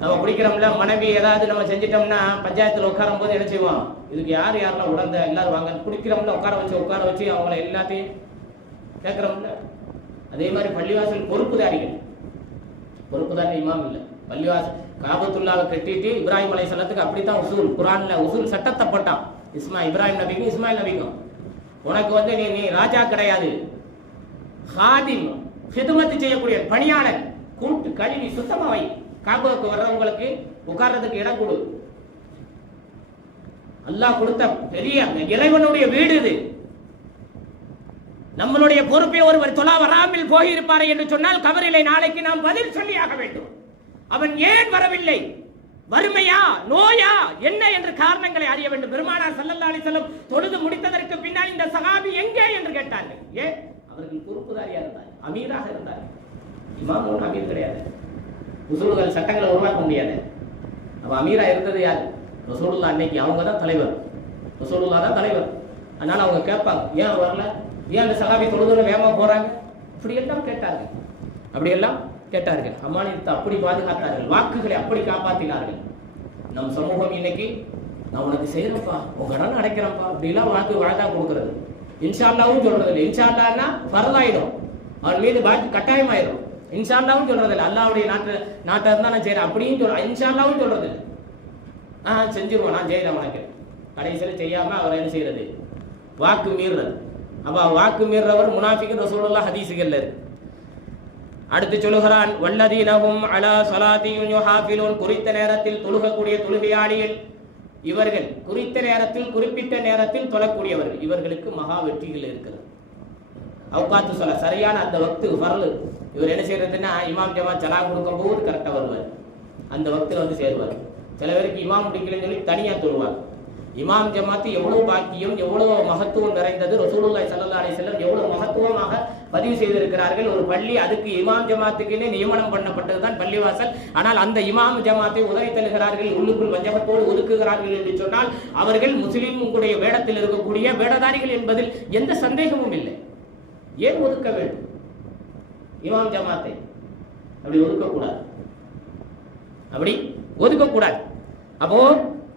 நம்ம பிடிக்கிறோம்ல, மனைவி ஏதாவது நம்ம செஞ்சிட்டோம்னா பஞ்சாயத்துல உட்காரும் போது என்ன செய்வோம்? இதுக்கு யாரெல்லாம் உடந்த எல்லாரும் வாங்க பிடிக்கிறோம்ல, உட்கார வச்சு அவங்கள எல்லாத்தையும் கேட்கிறோம்ல. அதே மாதிரி பள்ளிவாசல் பொறுப்புதாரிகள், பொறுப்புதாரி இமாம் இல்லை. பள்ளிவாசல் காபத்துல்லாவை கட்டிட்டு இப்ராஹிம் அலைஹிஸ்ஸலாத்துக்கு அப்படித்தான் உசூல், குர்ஆன்ல உசூல் சட்டத்தை போட்டான். இப்ராஹிம் நபிக்கும் இஸ்மாயில் நபிக்கும், உனக்கு நீ ராஜா கிடையாது, ஹாதிம், ஹிதுமத்து செய்யக்கூடிய பணியாளர், கூட்டு கழுவி சுத்தமா வை, காபாவுக்கு வர்றவங்களுக்கு உட்கார்றதுக்கு இடம் கொடு. அல்லாஹ் கொடுத்த பெரிய இறைவனுடைய வீடு இது. நம்மளுடைய பொறுப்பை ஒருவர் தொழா வராமல் போயிருப்பார் என்று சொன்னால் கபரிலே நாளைக்கு நாம் பதில் சொல்லியாக வேண்டும். அவன் ஏன் வரவில்லை, வறுமையா, நோயா, என்ன என்று காரணங்களை அறிய வேண்டும். பெருமானார் ஸல்லல்லாஹு அலைஹி வஸல்லம் தொழுது முடித்ததற்கு பின்னால் இந்த சஹாபி எங்கே என்று கேட்டார்கள். ஏன்? அவர்கள் பொறுப்புதாரியா இருந்தார், அமீராக இருந்தார். இமாம் ஒரு அமீர் கிடையாது, உசூல்கள் சட்டங்களை உருவாக்க முடியாது. அவ அமீரா இருந்தது யாரு? ரசூலுல்லாஹ். அன்னைக்கு அவங்க தான் தலைவர், ரசூலுல்லாஹ் தான் தலைவர். அதனால அவங்க கேட்பாங்க, ஏன் வரல, ஏன் அந்த சஹாபி தொழுதுல வேகமா போறாங்க, அப்படியெல்லாம் கேட்டார்கள். அமானிதத்தை அப்படி பாதுகாத்தார்கள், வாக்குகளை அப்படி காப்பாற்றினார்கள். நம் சமூகம் இன்னைக்கு நான் உனக்கு செய்யறப்பா, உங்க கடன் அடைக்கிறப்பா அப்படிலாம் வாழதா கொடுக்கறது. இன்ஷா அல்லாஹ்வும் சொல்றது இல்லை. இன்ஷா அல்லாஹ்னா ஃபர்லாயிடும், அவன் மீது கட்டாயமாயிடும். இன்ஷா அல்லாஹ்வும் சொல்றது இல்லை. அல்லாஹ்வுடைய நாட்டை இருந்தா நான் செய்யறேன் அப்படின்னு சொல்ல, இன்ஷா அல்லாஹ்வும் சொல்றது இல்லை. செஞ்சிருவோம், நான் செய்யறேன் உனக்கு. கடைசியில் செய்யாம அவர் என்ன செய்யறது? வாக்கு மீறுறது. அப்ப வாக்கு மீறவர் முனாஃபிக் ரசூலுல்லாஹ் ஹதீஸுகள்ல இருக்கு. அடுத்து சொல்லுகிறான் வல்லதீனஹும் அலா ஸலாத்திஹிம் யுஹாஃபிலூன், குறித்த நேரத்தில் தொழுகக்கூடிய தொழுகையாளிகள் இவர்கள், குறித்த நேரத்தில் குறிப்பிட்ட நேரத்தில் தொழக்கூடியவர்கள், இவர்களுக்கு மகா வெற்றிகள் இருக்கிறது. அவுகாத்து சொல்ல சரியான அந்த வக்து ஃபர்ல். இவர் என்ன செய்யறதுன்னா இமாம் ஜமாத் சலாம் கொடுக்கும் போது கரெக்டா வருவார், அந்த வக்துல சேருவார். சில பேருக்கு இமாம் முடிக்கலன்னு சொல்லி தனியா தொழுவார். இமாம் ஜமாத்து எவ்வளவு பாக்கியம், எவ்வளவு மகத்துவம் நிறைந்தது. ரசூலுல்லாஹி ஸல்லல்லாஹு அலைஹி வஸல்லம் எவ்வளவு மகத்துவம் தெளிவாக பதிவு செய்திருக்கிறார்கள். ஒரு பள்ளி அதுக்கு இமாம் ஜமாத்துக்குன்னே நியமனம் பண்ணப்பட்டதுதான் பள்ளிவாசல். ஆனால் அந்த இமாம் ஜமாத்தை உதவி தருகிறார்கள், உள்ளுக்குள் வஞ்சகத்தோடு ஒதுக்குகிறார்கள் என்று சொன்னால் அவர்கள் முஸ்லிம்களுடைய வேடத்தில் இருக்கக்கூடிய வேடதாரிகள் என்பதில் எந்த சந்தேகமும் இல்லை. ஏன் ஒதுக்க வேண்டும்? இமாம் ஜமாத்தை அப்படி ஒதுக்கக்கூடாது, அப்படி ஒதுக்கக்கூடாது. அப்போ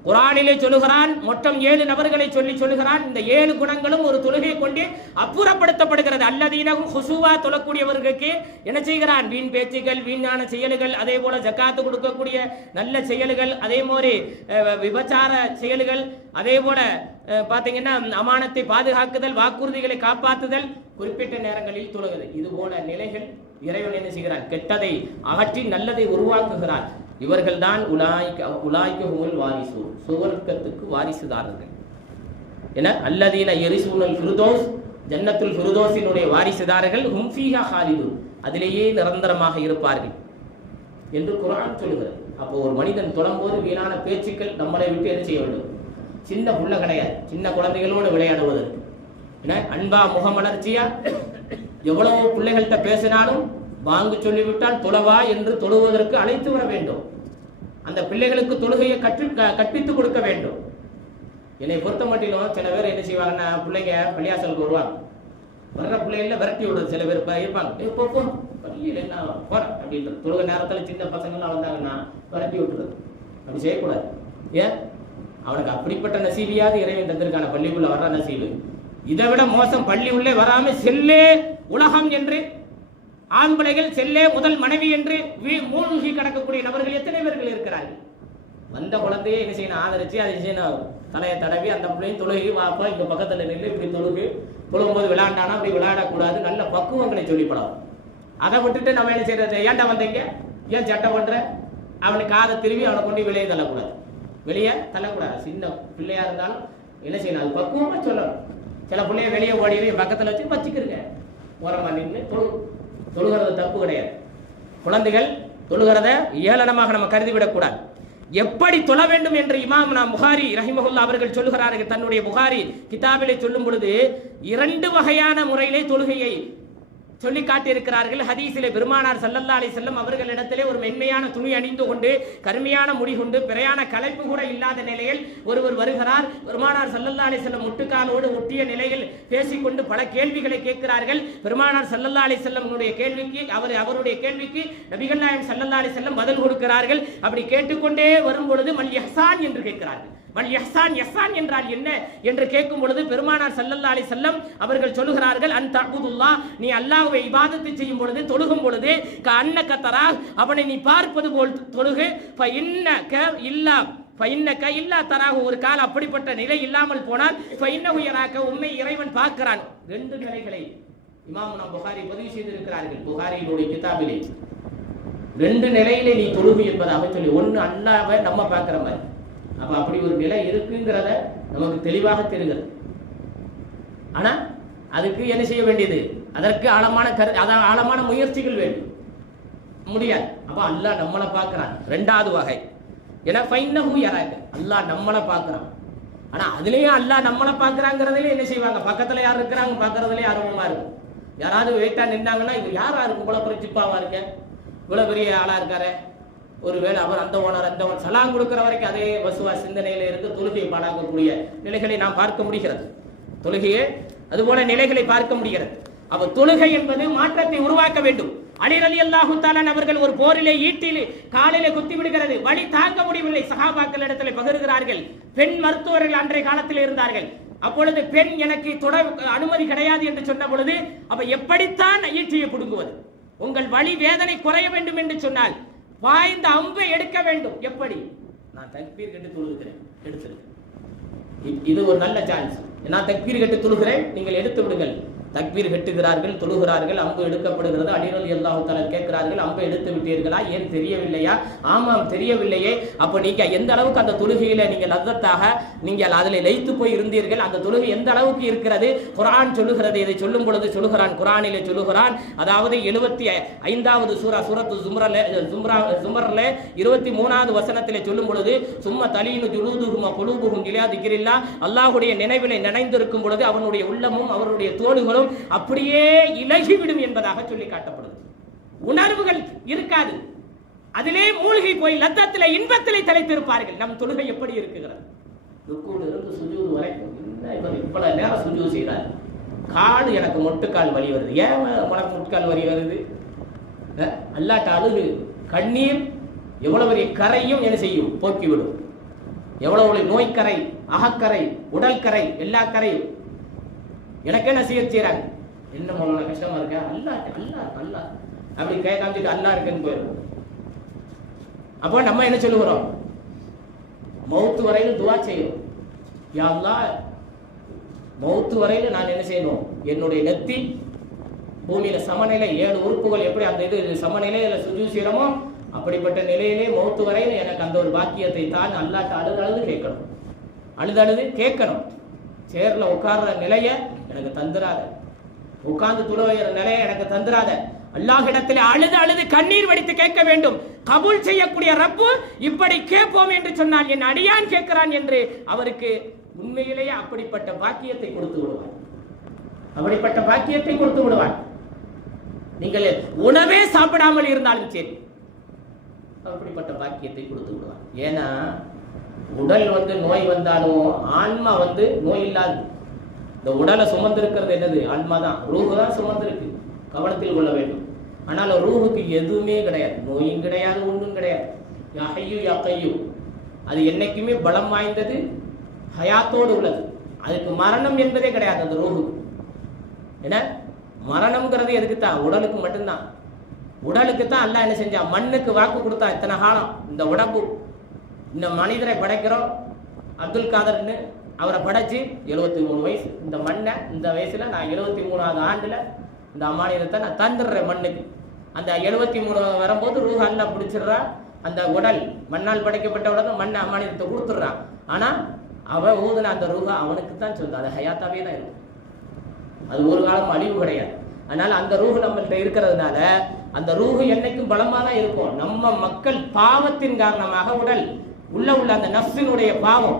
குர்ஆனிலே சொல்லுகிறான், மொத்தம் 7 நபர்களை சொல்லுகிறான். இந்த 7 குணங்களும் ஒரு தொழுகையை கொண்டு அப்புறப்படுத்தப்படுகிறது. அல்லதீனஹும் ஹுஷூவா தொழக்கூடியவர்களுக்கு என்ன செய்கிறான்? வீண் பேச்சுகள், வீணான செயல்கள், அதே போல ஜக்காத்து கொடுக்கக்கூடிய நல்ல செயல்கள், அதே மாதிரி விபச்சார செயல்கள், அதே போல பாத்தீங்கன்னா அமானத்தை பாதுகாக்குதல், வாக்குறுதிகளை காப்பாற்றுதல், குறிப்பிட்ட நேரங்களில் தொழுகிறது. இது போல நிலைகள் இறைவன் என்ன செய்கிறான்? கெட்டதை அகற்றி நல்லதை உருவாக்குகிறான். இவர்கள் தான் உலாய்க்கஹுமுல் வாரிசூன், சுவர்க்கத்துக்கு வாரிசுதாரர்கள். என அல்லதீன யரிசூனல் ஃபிர்தௌஸ், ஜன்னத்துல் ஃபிர்தௌஸினுடைய வாரிசுதாரர்கள், ஹும் ஃபீஹா ஹாலிதூன், அதிலேயே நிரந்தரமாக இருப்பார்கள் என்று குர்ஆன் சொல்லுகிறது. அப்போ ஒரு மனிதன் தொழும்போது வீணான பேச்சுக்கள் நம்மளை விட்டு என்ன செய்ய வேண்டும்? சின்ன புள்ள கிடையாது, சின்ன குழந்தைகளோடு விளையாடுவதற்கு என்ன அன்பா முகமலர்ச்சியா எவ்வளவு பிள்ளைகள்கிட்ட பேசினாலும் வாங்கு சொல்லிவிட்டால் தொழவா என்று தொழுவதற்கு அழைத்து வர வேண்டும். அந்த பிள்ளைகளுக்கு தொழுகையை கற்பித்துக் கொடுக்க வேண்டும். என்னை பொறுத்த மட்டிலும் சில பேர் என்ன செய்வாங்கன்னா, பிள்ளைங்க பள்ளியாசலுக்கு வருவாங்க, வர்ற பிள்ளைகள விரட்டி விடுறது சில பேர் இருப்பாங்க. பள்ளியில் என்ன போற அப்படின்றது, தொழுகை நேரத்தில் சின்ன பசங்கள்லாம் வந்தாங்கன்னா விரட்டி விட்டுறது. அப்படி செய்யக்கூடாது. ஏன்? அவனுக்கு அப்படிப்பட்ட நசீபியாவது இறைவன் தந்திருக்கான பள்ளிக்குள்ள வர்ற நசீபு. இதை விட மோசம் பள்ளி உள்ளே வராம செல்லே உலகம் என்று, ஆண் பிள்ளைகள் செல்லே முதல் மனைவி என்று மூழ்கி கிடக்கக்கூடிய நபர்கள் எத்தனை பேர்கள் இருக்கிறார்கள்? வந்த குழந்தையை என்ன செய்யணும்? ஆதரிச்சு அதை செய்யணும், தலையை தடவி அந்த பிள்ளையும் தொழுகி வாப்பா இங்க பக்கத்துல நின்று இப்படி தொழுகும்போது விளையாண்டானா அப்படி விளையாடக்கூடாது, நல்ல பக்குவங்களை சொல்லிப்படும். அதை விட்டுட்டு நம்ம என்ன செய்யறது? ஏன்டா வந்தீங்க, ஏன் சட்டை பண்ற, அவனுக்கு காதை திரும்பி அவனை கொண்டு வெளியே தள்ளக்கூடாது, வெளியே தள்ளக்கூடாது. சின்ன பிள்ளையா இருந்தாலும் என்ன செய்யணும்? அது பக்குவமா சொல்லணும். சில பிள்ளைய வெளியே ஓடி பக்கத்துல வச்சுக்கிறங்க, ஓரமா நின்று தொழுகிறது தப்பு கிடையாது. குழந்தைகள் தொழுகிறத ஏளனமாக நம்ம கருதிவிடக்கூடாது. எப்படி தொழ வேண்டும் என்று இமாம் புகாரி ரஹிமஹுல்லா அவர்கள் சொல்லுகிறார்கள். தன்னுடைய புகாரி கிதாபிலே சொல்லும் பொழுது 2 வகையான முறையிலே தொழுகையை சொல்லி காட்டியிருக்கிறார்கள். ஹதீஸிலே பெருமானார் ஸல்லல்லாஹு அலைஹி வஸல்லம் அவர்களிடத்திலே ஒரு மென்மையான துணி அணிந்து கொண்டு, கருமையான முடி கொண்டு, பிரயாண களைப்பு கூட இல்லாத நிலையில் ஒருவர் வருகிறார். பெருமானார் ஸல்லல்லாஹு அலைஹி வஸல்லம் முட்டுக்காலோடு ஒட்டிய நிலையில் பேசிக்கொண்டு பல கேள்விகளை கேட்கிறார்கள். பெருமானார் ஸல்லல்லாஹு அலைஹி வஸல்லம் கேள்விக்கு அவருடைய கேள்விக்கு நபிகள் நாயகம் ஸல்லல்லாஹு அலைஹி வஸல்லம் பதில் கொடுக்கிறார்கள். அப்படி கேட்டுக்கொண்டே வரும் பொழுது மல் இஹ்சான் என்று கேட்கிறார்கள். மல் இஹ்சான், இஹ்சான் என்றால் என்ன என்று கேட்கும் பொழுது பெருமானார் ஸல்லல்லாஹு அலைஹி வஸல்லம் அவர்கள் சொல்லுகிறார்கள், அன் தஅபுதுல்லாஹ், நீ அல்லாஹ்வை இபாதத் செய்யும் பொழுது, தொழுகும் பொழுது, கஅன்னக தராஹ், அவனை நீ பார்ப்பது போல் தொழுகு, ஃபஇன்னக இல்லா தராஹு, ஒரு கால அப்படிப்பட்ட நிலை இல்லாமல் போனால் ஃபஇன்னஹு யராக, உம்மை இறைவன் பார்க்கிறான். 2 நிலைகளை இமாம் புகாரி பதிவு செய்திருக்கிறார்கள். புகாரியினுடைய கிதாபிலே 2 நிலையிலே நீ தொழுகு என்பதாக சொல்லி, ஒன்று அல்லாஹ்வை நம்ம பார்க்கிற மாதிரி. அப்ப அப்படி ஒரு நிலை இருக்குங்கிறத நமக்கு தெளிவாக தெரிகிறது. ஆனா அதுக்கு என்ன செய்ய வேண்டியது? அதற்கு ஆழமான முயற்சிகள் வேண்டும். முடியாது. அப்ப அல்லாஹ் நம்மளை பார்க்கிறான். 2வது வகை ஏன்னா ஃபைன்னஹு யராக, அல்லாஹ் நம்மளை பார்க்கிறான். ஆனா அதுலயும் அல்லாஹ் நம்மளை பார்க்கிறாங்கிறதுல என்ன செய்வாங்க? பக்கத்துல யார் இருக்கிறாங்க பார்க்கறதுல ஆர்வமா இருக்கும். யாராவது வெயிட்டா நின்றாங்கன்னா இது யாரா இருக்கும், இவ்வளவு பெரிய சிப்பாவா இருக்க, இவ்வளவு பெரிய ஆளா இருக்காரு, ஒருவேளை அவர் அந்த ஓனர் அந்த சலாம் கொடுக்கிற வரைக்கும் அதே வசுவா சிந்தனையில இருந்து தொழுகையை பாழாக்கக்கூடிய நிலைகளை நாம் பார்க்க முடிகிறது. தொழுகையே அதுபோல நிலைகளை பார்க்க முடிகிறது. அப்ப தொழுகை என்பது மாற்றத்தை உருவாக்க வேண்டும். அலி ரலியல்லாஹு தஆலா அவர்கள் ஒரு போரிலே ஈட்டில் காலிலே குத்தி விடுகிறது, வலி தாங்க முடியவில்லை. சஹாபாக்கள் இடத்துல பகிர்கிறார்கள். பெண் மருத்துவர்கள் அன்றைய காலத்தில் இருந்தார்கள். அப்பொழுது பெண் எனக்கு தொட அனுமதி கிடையாது என்று சொன்ன பொழுது, அப்ப எப்படித்தான் ஈட்டியை புடுங்குவது? உங்கள் வலி வேதனை குறைய வேண்டும் என்று சொன்னால் வாய்ந்த அம்பை எடுக்க வேண்டும். எப்படி? நான் தக்பீர் கட்டி தொழுகிறேன், எடுத்துருக்கேன். இது ஒரு நல்ல சான்ஸ். நான் தக்பீர் கட்டி தொழுகிறேன், நீங்கள் எடுத்து விடுங்கள். தக்பீர் கட்டுகிறார்கள், தொழுகிறார்கள், அம்பு எடுக்கப்படுகிறது. அலி ரலியல்லாஹு தஆலா கேட்கிறார்கள், அம்பை எடுத்து விட்டீர்களா? ஏன் தெரியவில்லையா? ஆமாம் தெரியவில்லையே. அப்ப நீங்க எந்த அளவுக்கு அந்த தொழுகையில நீங்க லzzத்தாக நீங்கள் அதில் லயித்து போய் இருந்தீர்கள், அந்த தொழுகை எந்த அளவுக்கு இருக்கிறது? குர்ஆன் சொல்லுகிறது. இதை சொல்லும் பொழுது சொல்லுகிறான், குர்ஆனிலே சொல்லுகிறான், அதாவது 75வது சூரத்து ஜுமர்ல 23வது வசனத்திலே சொல்லும் பொழுது, சும்ம தலீனு ஜுலூதுஹும் குலூபுஹும் இலா திக்ரில்லாஹ், அல்லாஹ்வுடைய நினைவிலே நினைந்திருக்கும் பொழுது அவனுடைய உள்ளமும் அவருடைய தோள்களும் இருந்தாலும் அப்படியே இலகிவிடும் என்பதாக சொல்லி காட்டப்படுது. உணர்வுகள் இருக்காது, அதிலே மூழ்கி போய் லத்தத்திலே இன்பத்திலே தலைத்திருப்பார்கள். நம் தொழுகை எப்படி இருக்குகிறது? ருக்குல இருந்து சுஜூது வரைக்கும் இவ்வளவு நேரம் சுஜூது செய்யறாரு, கால் எனக்கு மொட்டுக்கால் வலி வருது. ஏன் உனக்கு முட்டுக்கால் வலி வருது? அல்லாட்ட அழுகு. கண்ணீர் எவ்வளவு பெரிய கரையும் என்ன செய்யும்? போக்கிவிடும். எவ்வளவு நோய்க்கரை, அகக்கரை, உடல் கரை, எல்லா கரையும் எனக்கு என்ன செய்யறாங்க? என்ன மௌலானா கஷ்டமா இருக்க? அல்லா அல்லா அல்லா அப்படி கை காமிச்சிட்டு அல்லா இருக்குன்னு போயிடும். அப்போ நம்ம என்ன சொல்லுகிறோம்? மௌத்து வரையிலும் துவா செய்யும். யா அல்லாஹ், மௌத்து வரையிலும் நான் என்ன செய்யணும்? என்னுடைய நெத்தி பூமியில சமநிலை, 7 உறுப்புகள் எப்படி அந்த இது சமநிலையில சுஜூத் செய்யறோமோ அப்படிப்பட்ட நிலையிலே மௌத்து வரையிலும் எனக்கு அந்த ஒரு பாக்கியத்தை தான் அல்லாட்ட அழுது கேட்கணும். அழுது கேட்கணும். சேர்ல உட்கார்ற நிலைய எனக்கு தந்துராத, உட்கார்ந்து துளையிற நிலையை எனக்கு தந்துராத. அல்லாஹ்விடத்தில் அழுது கண்ணீர் வடித்து கேட்க வேண்டும். கபூல் செய்யக்கூடிய ரப்பு இப்படி கேட்போம் என்று சொன்னால் என் அடியான் கேட்கிறான் என்று அவருக்கு உண்மையிலேயே அப்படிப்பட்ட பாக்கியத்தை கொடுத்து விடுவான். அப்படிப்பட்ட பாக்கியத்தை கொடுத்து விடுவான். நீங்கள் உணவே சாப்பிடாமல் இருந்தாலும் சரி, அப்படிப்பட்ட பாக்கியத்தை கொடுத்து விடுவான். ஏன்னா உடல் நோய் வந்தாலும் ஆன்மா நோய் இல்லாது. இந்த உடலை சுமந்திருக்கிறது என்னது? ஆன்மா தான், ரூஹு தான் சுமந்திருக்கு. கவனத்தில் கொள்ள வேண்டும். ஆனால் ரூஹுக்கு எதுவுமே கிடையாது, நோயும் கிடையாது, ஒன்றும் கிடையாது. யா ஹய்யு யா கய்யூம், அது என்னைக்குமே பலம் வாய்ந்தது, ஹயாத்தோடு உள்ளது. அதுக்கு மரணம் என்பதே கிடையாது அந்த ரூஹுக்கு. என்ன மரணம்ங்கிறது எதுக்கு தான்? உடலுக்கு மட்டும்தான். உடலுக்கு தான் அல்லாஹ் என்ன செஞ்சான்? மண்ணுக்கு வாக்கு கொடுத்தா இத்தனை காலம் இந்த உடம்பு, இந்த மனிதரை படைக்கிறோம். அப்துல் காதர்னு அவரை படைச்சு 73 வயசு, இந்த மண்ணை இந்த வயசுல நான் 73வது ஆண்டுல இந்த அம்மானியத்தை நான் தந்துடுறேன் மண்ணுக்கு. அந்த 73 வரும்போது ரூஹ அல்லா பிடிச்சிடுறா. அந்த உடல் மண்ணால் படைக்கப்பட்ட உடனே மண்ணை அம்மானியத்தை கொடுத்துடுறான். ஆனா அவன் ஊதுன அந்த ரூஹ அவனுக்கு தான் சொந்தம். அது ஹயாத்தாவே தான் இருக்கும், அது ஒரு காலம் அழிவு கிடையாது. அதனால அந்த ரூஹு நம்மள்கிட்ட இருக்கிறதுனால அந்த ரூஹு என்னைக்கும் பலமா தான் இருக்கும். நம்ம மக்கள் பாவத்தின் காரணமாக உடல் உள்ள அந்த நஃப்ஸினுடைய பாவம்,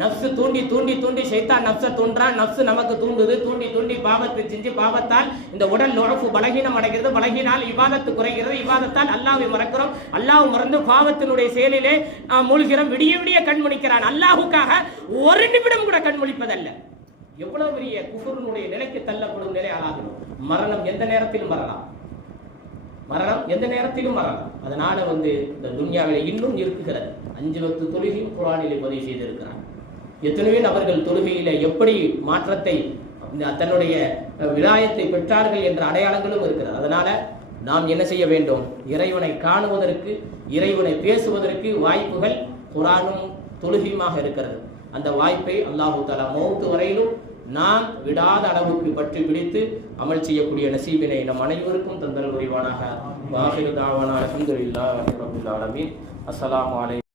நஃப்ஸ் தூண்டி தூண்டி தூண்டி ஷைத்தான் நஃப்ஸை தூண்டுறான். நஃப்ஸ் நமக்கு தூண்டுது, தூண்டி தூண்டி பாவத்தை செஞ்சு பாவத்தால் இந்த உடல் நுழப்பு பலகீனம் அடைகிறது. பலகீனால் இபாதத்து குறைகிறது. இபாதத்தால் அல்லாஹ்வை மறக்கிறோம். அல்லாஹ் மறந்து பாவத்தினுடைய செயலிலே மூழ்கிறோம். விடிய விடிய கண்முழிக்கிறான். அல்லாஹுக்காக ஒரு நிமிடம் கூட கண்முழிப்பதல்ல. எவ்வளவு பெரிய குஃபுரினுடைய நிலைக்கு தள்ளப்படும் நிலை ஆகணும். மரணம் எந்த நேரத்திலும் வரலாம், மரணம் எந்த நேரத்திலும் வரலாம். அதனால இந்த துன்யாவிலே இன்னும் இருக்குகிறது. 5 வக்து தொழுகையும் குர்ஆனிலே பதிவு செய்திருக்கிறார். எத்தனையோ நபர்கள் தொழுகையில எப்படி மாற்றத்தை தன்னுடைய விலாயத்தை பெற்றார்கள் என்ற அடையாளங்களும் இருக்கிறது. அதனால நாம் என்ன செய்ய வேண்டும்? இறைவனை காணுவதற்கு, இறைவனை பேசுவதற்கு வாய்ப்புகள் குர்ஆனும் தொழுகையுமாக இருக்கிறது. அந்த வாய்ப்பை அல்லாஹு தஆலா மௌத் வரையிலும் நாம் விடாத அளவுக்கு பற்றி பிடித்து அமல் செய்யக்கூடிய நசீபினை நம் அனைவருக்கும் தந்தல் புரிவானாக. வாஹிரு தாவானா அல்ஹம்துலில்லாஹி ரப்பில் ஆலமீன். அஸ்ஸலாமு அலைக்கும்.